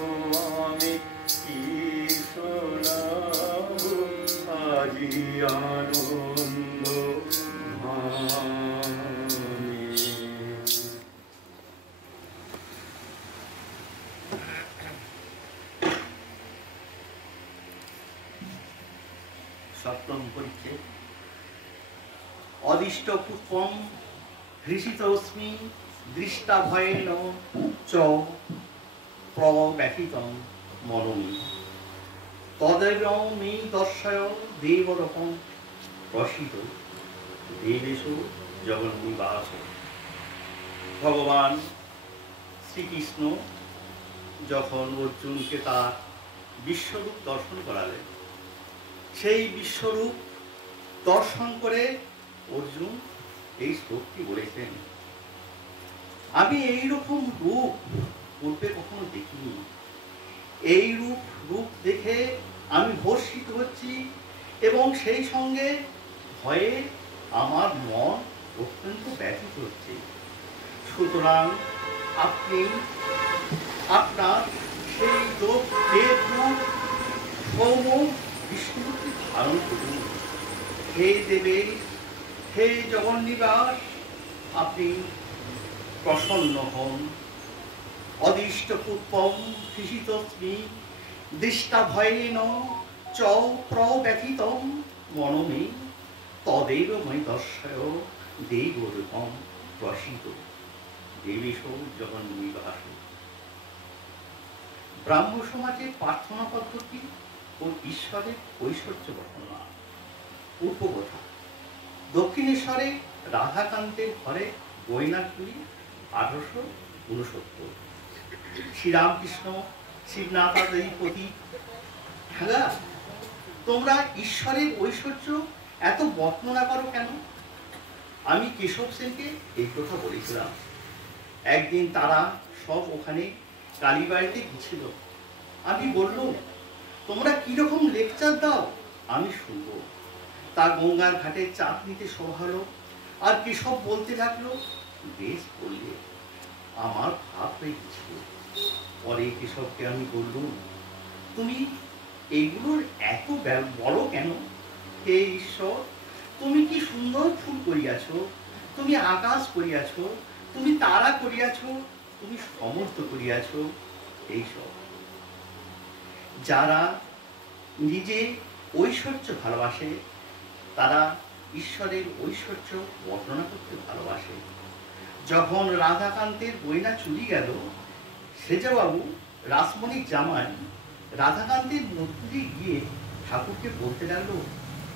আমি কি শোনাবো আজি আনন্দ ধামে। সপ্তম পরিচ্ছেদ। অদিষ্ট পুষ্পম হৃষিতস্মি দৃষ্টা ভয়েন চ প্রব্যথিতম মনমি তদেব মে দর্শয় দেবরকম প্রসিত দেবেশু জগন্নিবাস। ভগবান শ্রীকৃষ্ণ যখন অর্জুনকে তার বিশ্বরূপ দর্শন করালেন, সেই বিশ্বরূপ দর্শন করে অর্জুন এই শ্লোকটি বলেছেন, আমি এইরকম রূপ পূর্বে কখনো দেখিনি। এই রূপ দেখে আমি হর্ষিত হচ্ছি এবং সেই সঙ্গে ভয়ে আমার মন অত্যন্ত ব্যথিত হচ্ছে। সুতরাং আপনি আপনার সেই দেব রূপ সৌম বিষ্ণুমূর্তি ধারণ করুন। হে দেবে, হে জগন্নিবাস, আপনি প্রসন্ন হন। অদিষ্ট পুষ্পম হৃষিতস্মি দৃষ্টা ভয়েন চ প্রব্যথিতম মনমে তদেব ময়ি দর্শয় দেবরূপম প্রসিত দেবেশ জগন্নিবাস। ব্রাহ্ম সমাজের প্রার্থনা পদ্ধতি ও ঈশ্বরের ঐশ্বর্য বর্ণনা। উপকথা। দক্ষিণেশ্বরে রাধাকান্তের ঘরে গয়নাগুলি 1869। শ্রীরামকৃষ্ণ শিবনাথাদের প্রতি, হ্যাঁ তোমরা ঈশ্বরের ঐশ্বর্য এত বর্ণনা করো কেন? আমি কেশব সেনকে এই কথা বলেছিলাম। একদিন তারা সব ওখানে কালীবাড়িতে গিয়েছিল। আমি বললাম, তোমরা কিরকম লেকচার দাও আমি শুনবো। তার গঙ্গার ঘাটে চাপ নিতে শোভালো। আর কেশব বলতে লাগলো, বেশ বললে, আমার ভাব হয়ে গেছিল। পরে কেশবকে আমি বললুম, তুমি এইগুলোর এত বড় কেন? হে ঈশ্বর, তুমি কি সুন্দর ফুল করিয়াছ, তুমি আকাশ করিয়াছ, তুমি তারা করিয়াছ, তুমি সমর্থ করিয়াছ। এইসব যারা নিজে ঐশ্বর্য ভালোবাসে তারা ঈশ্বরের ঐশ্বর্য বর্ণনা করতে ভালোবাসে। যখন রাধাকান্তের গয়না চুরি গেল, সেজাবাবু রাসমণির জামাই রাধাকান্তের মধ্যে গিয়ে ঠাকুরকে বলতে লাগলো,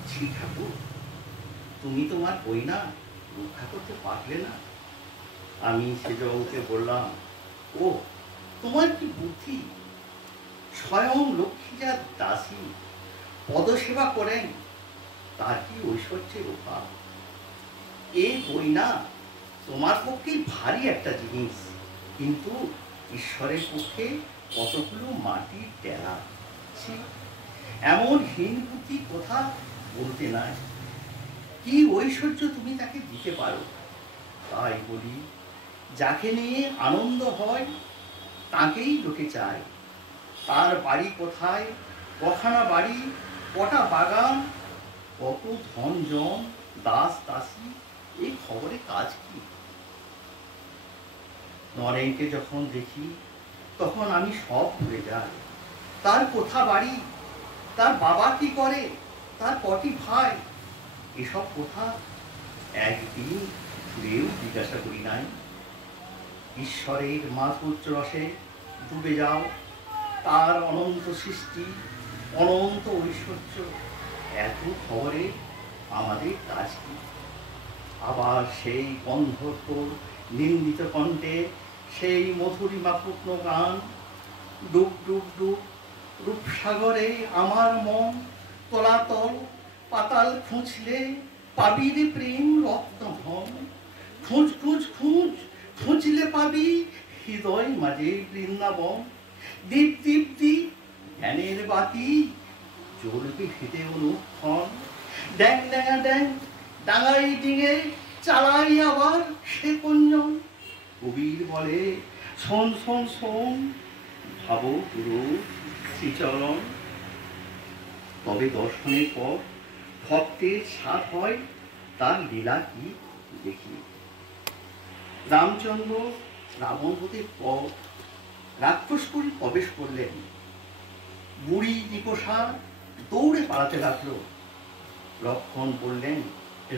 ছি ঠাকুর, তুমি তোমার গয়না রক্ষা করতে পারলে না। আমি সেজাবাবুকে বললাম, ও তোমার কি বুদ্ধি! স্বয়ং লক্ষ্মীজাত দাসী পদসেবা করেন, তার কি ঐশ্বর্যের অভাব? এই গয়না তোমার পক্ষে ভারী একটা জিনিস, কিন্তু ঈশ্বরের পক্ষে কতগুলো মাটির টেরা। এমন হীন বুদ্ধি কথা বলতে নাই। কি ঐশ্বর্য তুমি তাকে দিতে পারো? তাই বলি, যাকে নিয়ে আনন্দ হয় তাকেই লোকে চায়। তার বাড়ি কোথায়, কখানা বাড়ি, কটা বাগান, কত ধন জন, দাস দাসী, এই খবরে কাজ কি? নরেনকে যখন দেখি তখন আমি সব ভুলে যাই। তার কোথা বাড়ি, তার বাবা কি করে, তার কটি ভাই, এসব কথা একদিন ঘুরেও জিজ্ঞাসা করি নাই। ঈশ্বরের মাধুর্য রসে ডুবে যাও, তার অনন্ত সৃষ্টি, অনন্ত ঐশ্বর্য, এত খবরে আমাদের কাজ কি? আবার সেই গন্ধর্ব নিন্দিত কণ্ঠে সেই মধুরিমাপূর্ণ গান, ডুব ডুব ডুব রূপসাগরে আমার মন তলাতল, পাতাল খুঁজলে পাবি রে প্রেম রত্নধন, খুঁজ খুঁজ খুঁজ খুঁজলে পাবি হৃদয় মাঝে বৃন্দাবন। দীপ দীপ দীপ জ্ঞানের বাতি জ্বলবে ফিতে অনুক্ষণ, ড্যাং ড্যাঙা ড্যাং ডাঙাই ডিঙে চালাই আবার সে কুঞ্জন। কবির বলে শোন শোন শোন, ভাবো গুরু শ্রীচরণ। তবে দর্শনের পর ভক্তের স্বাদ হয় তার লীলা কি দেখি। রামচন্দ্র রাবণবধের পর রাক্ষসপুরী প্রবেশ করলেন। বুড়ি নিকষা দৌড়ে পালাতে লাগলো। লক্ষ্মণ বললেন,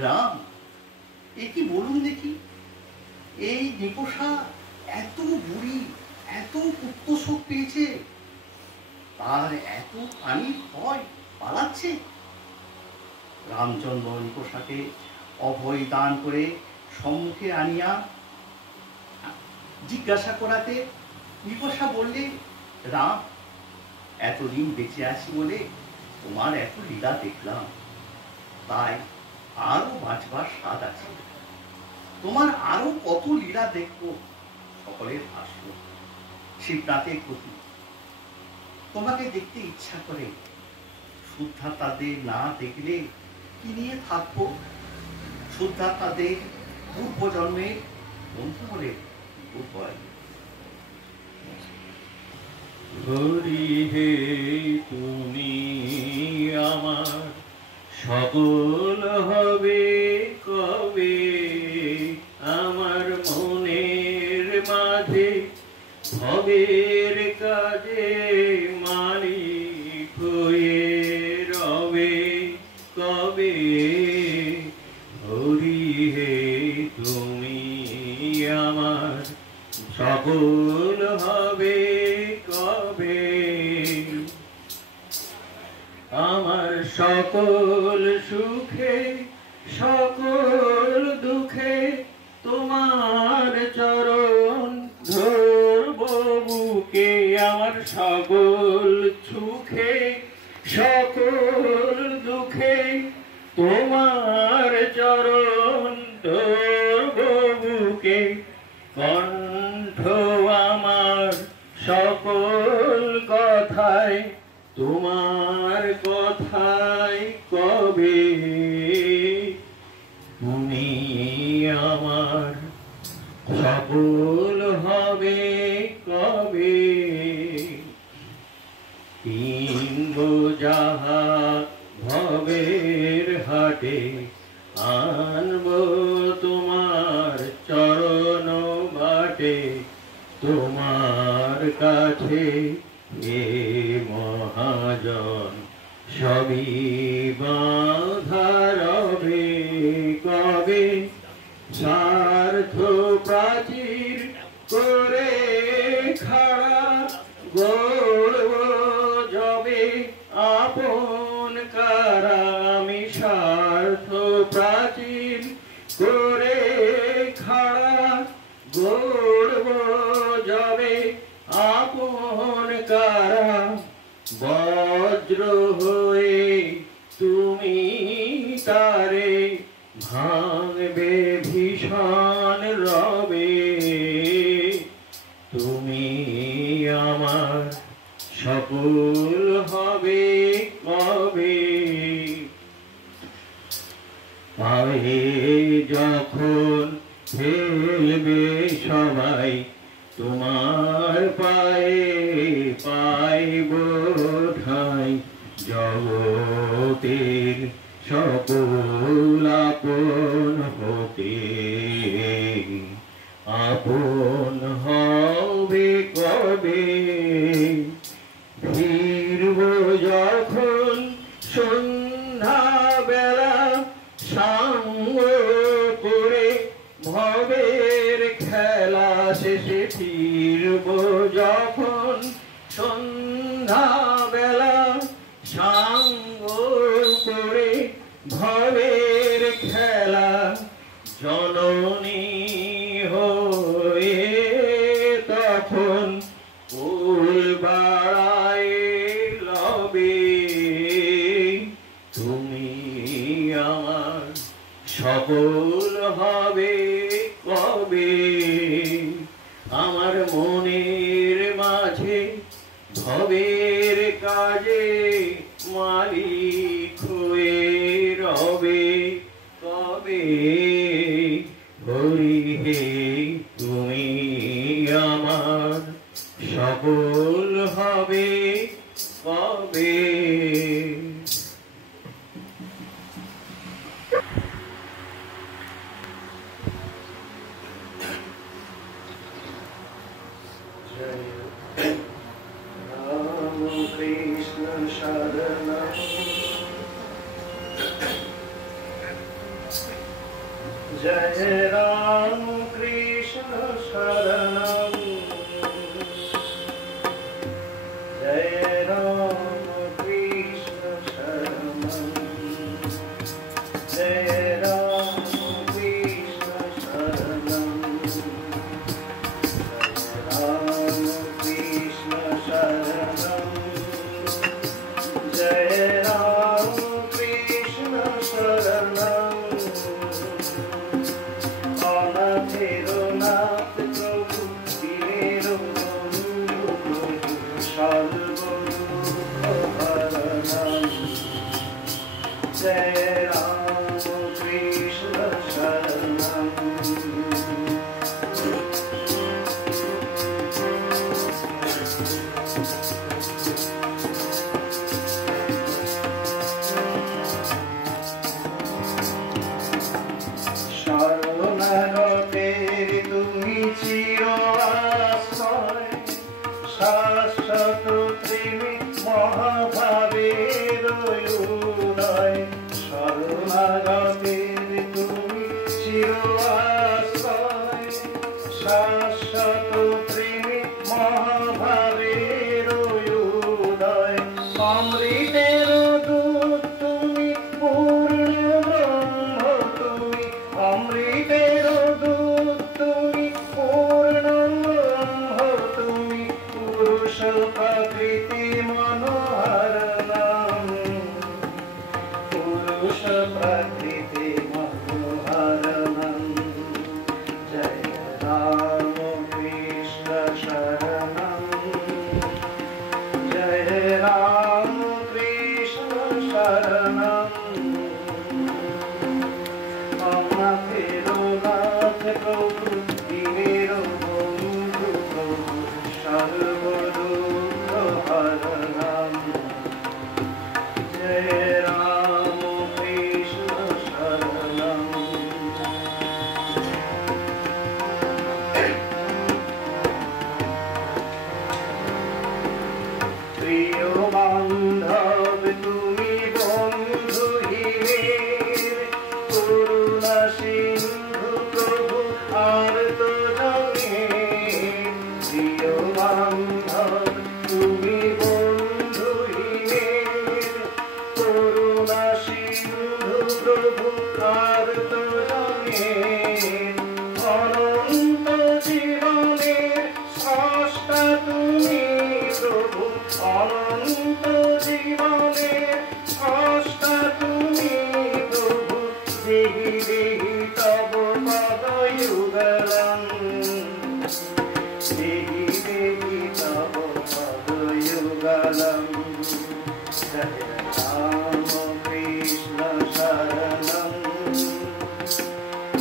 রাম, এ কি বলুন দেখি, এই নিকষা এত বুড়ি, এত পুত্রশোক পেয়েছে, তার এত প্রাণীর ভয় পালাচ্ছে? রামচন্দ্র নিকষাকে অভয় দান করে সম্মুখে আনিয়া জিজ্ঞাসা করাতে নিকষা বললে, রাম, এতদিন বেঁচে আছি বলে তোমার এত লীলা দেখলাম, তাই আরো বাঁচবার স্বাদ আছে। তোমার আরো কত লীলা দেখবো। সকলের ভাষ্য শিবরাতের প্রতি তোমাকে দেখতে ইচ্ছা করে। শুদ্ধা তাদের না দেখলে কি নিয়ে থাকবো? শুদ্ধা তাদের পূর্ব জন্মের বন্ধু বলে উপায়। হরি হে তুমি আমার সকল হবে কবে, আমার মনের মাঝে ভবের কাজে মালিক হয়ে রবে কবে। হরি হে তুমি আমার সকল হবে কবে, আমার সকল সুখে সকল দুঃখে তোমার চরণ ধরব বুকে। আমার সকল সুখে সকল দুঃখে তোমার চরণ ধরব বুকে। কণ্ঠ আমার সকল কথায় তোমার কথায় কবে, তুমি আমার সকল হবে কবে। কিনব যাহা ভবের হাটে আনব তোমার চরণ বাটে, তোমার কাছে এ মহাজন সবই বাঁধা রবে কবে। স্বার্থ প্রাচীর করে খাড়া গড়ব যবে আপন কারা। আমি স্বার্থ প্রাচীর করে খাড়া গড়ব যবে আপন কারা। বজ্র হয়ে তুমি তারে ভাঙবে ভীষণ রবে, তুমি আমার সকল হবে কবে। পায়ে যখন ফেলবে সব তোমার পায়ে পাইব ঠাই জগতের সকল আপন হতে আপন হবে কবে ফিরব যখন সন্ধ্যা বেলা সাঙ্গ করে ভবের খেলা শেষে ফিরব যখন সন্ধ্যা বেলা সাঙ্গ করে ভবের খেলা জননী হয়ে তখন ফুল বাড়ায় লবে তুমি আমার সকল হবে কবে আমার মনের মাঝে ভবের কাজে মালিক হয়ে রবে কবে হরি হে তুমি আমার সকল হবে কবে রাম কৃষ্ণ শরণম জয় রাম কৃষ্ণ শরণম জয় রাম কৃষ্ণ শরণম জয় রাম কৃষ্ণ শরণম রাম কৃষ্ণ শরণম জয় রাম কৃষ্ণ শরণম অনাথের নাথ প্রভু দীনের বন্ধু প্রভু সর্বদুঃখহরণম জয় রাম কৃষ্ণ শরণম শরণাগতের তুমি চির আশ্রয় শাশ্বত প্রেমে মহাভাবের উদয় শরণাগতের তুমি চির আশ্রয় শাশ্বত প্রেমে মহাভাবের উদয় অমৃতের দূত তুমি পূর্ণ ব্রহ্ম তুমি অমৃতের দূত তুমি পূর্ণ ব্রহ্ম তুমি পুরুষ প্রকৃতি মনোহর নাম পুরুষ প্রকৃতি মনোহর নাম জয় রাম কৃষ্ণ শরণম জয় রাম কৃষ্ণ শরণম অনাথের নাথ প্রভু দীনের বন্ধু প্রভু সর্বদুঃখহরণম জয় রাম কৃষ্ণ শরণম প্রিয় বান্ধব তুমি বন্ধুহীনের করুণা সিন্ধু প্রভু আর তো জানে প্রিয় বান্ধব তুমি বন্ধুহীনের করুণা সিন্ধু প্রভু আর তো জানে অনন্ত জীবনের স্রষ্টা তুমি প্রভু অনন্ত জীবনের স্রষ্টা তুমি প্রভু দেহি দেহি তব পদযুগলম দেহি দেহি তব পদযুগলম জয় রাম কৃষ্ণ শরণম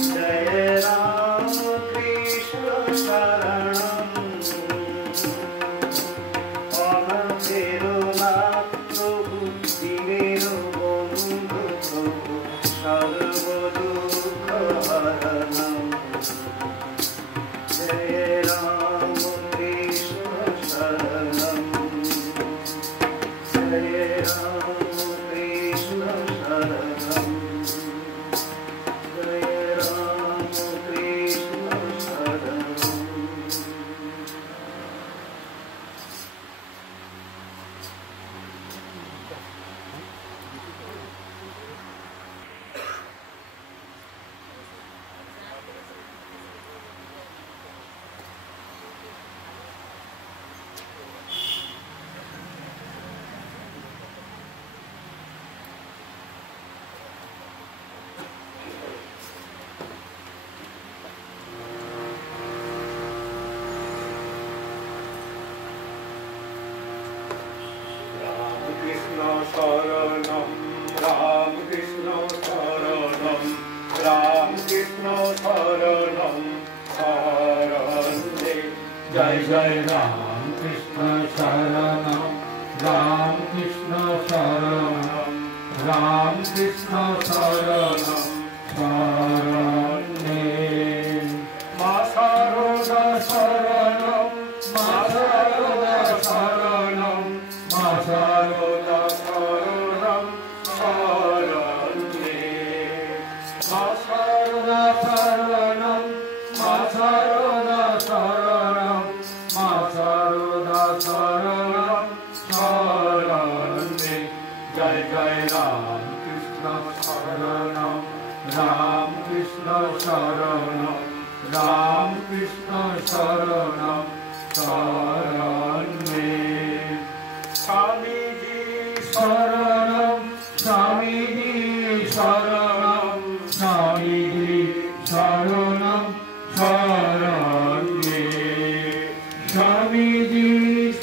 জয় রাম কৃষ্ণ শরণম কৃষ্ণ শরণম রাম কৃষ্ণ শরণম রাম কৃষ্ণ শরণম শরণে জয় জয় রাম কৃষ্ণ শরণম রাম কৃষ্ণ শরণম রাম কৃষ্ণ শরণম শরণে মা শারদা শরণম মা শারদা শরণম মা শারদা শরণম শরণে মা শারদা শরণম মা শারদা শরণম মা শারদা শরণম শরণে জয় জয় রাম কৃষ্ণ শরণম রাম কৃষ্ণ শরণম রাম কৃষ্ণ শরণম শরণে স্বামীজি শরণম স্বামীজি শরণম স্বামীজি শরণম শরণে স্বামীজি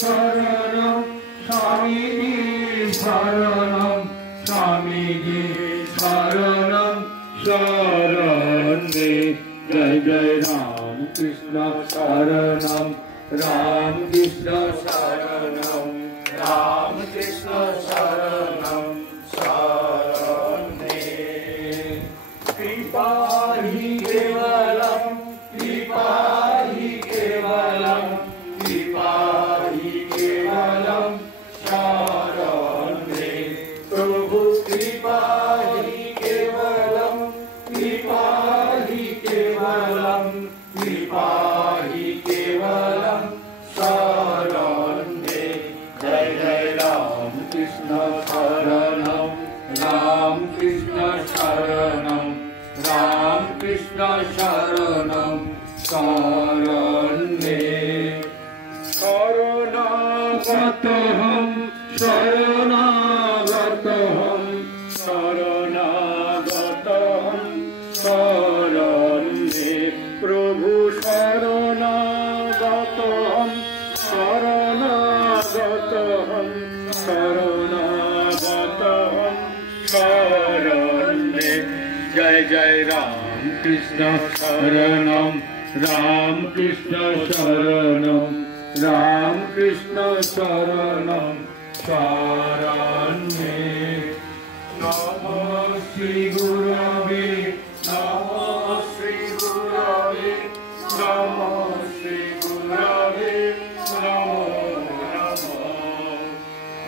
শরণম স্বামীজি শরণম স্বামীজি শরণম শরণে জয় জয় রাম কৃষ্ণ শরণম রাম কৃষ্ণ শরণম রাম কৃষ্ণ শরণম শরণে কৃপা হি কেবলম কৃপা হি কেবলম কৃপা হি কেবলম শরণে প্রভু কৃপা হি কেবলম কৃপা হি কেবলম কৃপা হি কেবলম শরণে জয় জয় রাম কৃষ্ণ শরণম রাম কৃষ্ণ শরণম রাম কৃষ্ণ শরণম শরণে শরণাগতহম শরণাগতহম শরণাগতহম শরণে প্রভু শরণাগতহম শরণাগতহম শরণাগতহম শরণে জয় জয় রাম কৃষ্ণ শরণম রাম কৃষ্ণ শরণম রাম কৃষ্ণ শরণম শরণে নমঃ শ্রী গুরবে নমঃ শ্রী গুরবে নমঃ শ্রী গুরবে নমো নমঃ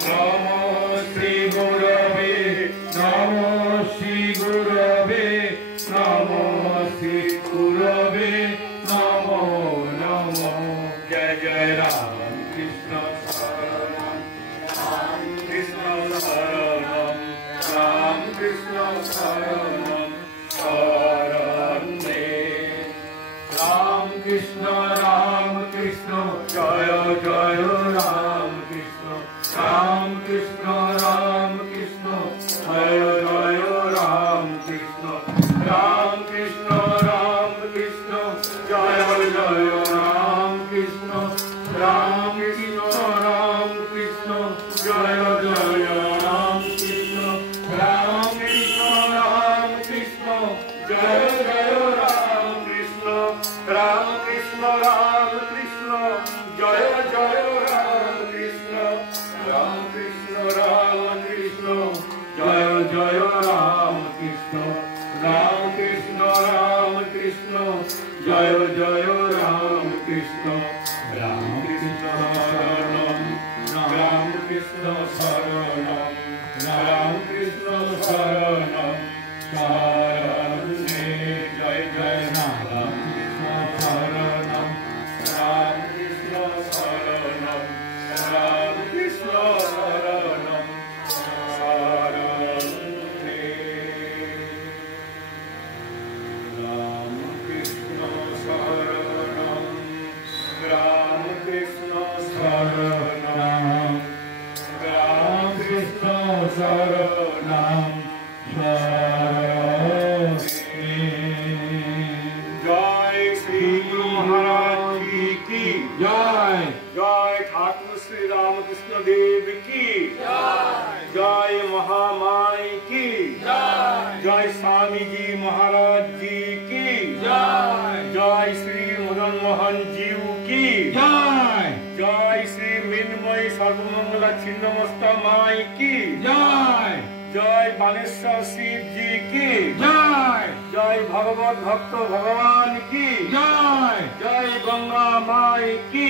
নমঃ শ্রী গুরবে নমঃ শ্রী গুরবে নমঃ শ্রী গুরবে নমো নমঃ জয় জয় রাম কৃষ্ণ শরণম রাম কৃষ্ণ শরণম রাম কৃষ্ণ শরণম শরণে রাম কৃষ্ণ জয় জয় রাম কৃষ্ণ রাম কৃষ্ণ জয় জয় রাম কৃষ্ণ রাম কৃষ্ণ জয় জয় রাম কৃষ্ণ রাম কৃষ্ণ জয় জয় রাম কৃষ্ণ রাম কৃষ্ণ জয় জয় রাম কৃষ্ণ রাম কৃষ্ণ জয় জয় রাম কৃষ্ণ রাম কৃষ্ণ জয় জয় রাম কৃষ্ণ রাম কৃষ্ণ জয় জয় রাম কৃষ্ণ রাম কৃষ্ণ শরণম রাম কৃষ্ণ শরণম রাম কৃষ্ণ শরণম শরণে জয় জয় রাম কৃষ্ণ শরণম রাম কৃষ্ণ শরণম রাম কৃষ্ণ শরণম শরণে রাম কৃষ্ণ শরণম রাম কৃষ্ণ শরণম রাম কৃষ্ণ শরণম জয় শ্রী গুরু মহারাজ কি জয়। জয় জয় ঠাকুর শ্রী রামকৃষ্ণ দেব কি জয় মহামাই কি জয় স্বামীজি মহারাজ জি কি জয় শ্রী মদন মোহন জিউ কি জয় শ্রী মৃন্ময়ী সর্বমঙ্গলা ছিন্নমস্তা মাই কি জয় বানেশ্বর শিব জি কি জয় ভগবত ভক্ত ভগবান কি জয় গঙ্গা মাই কি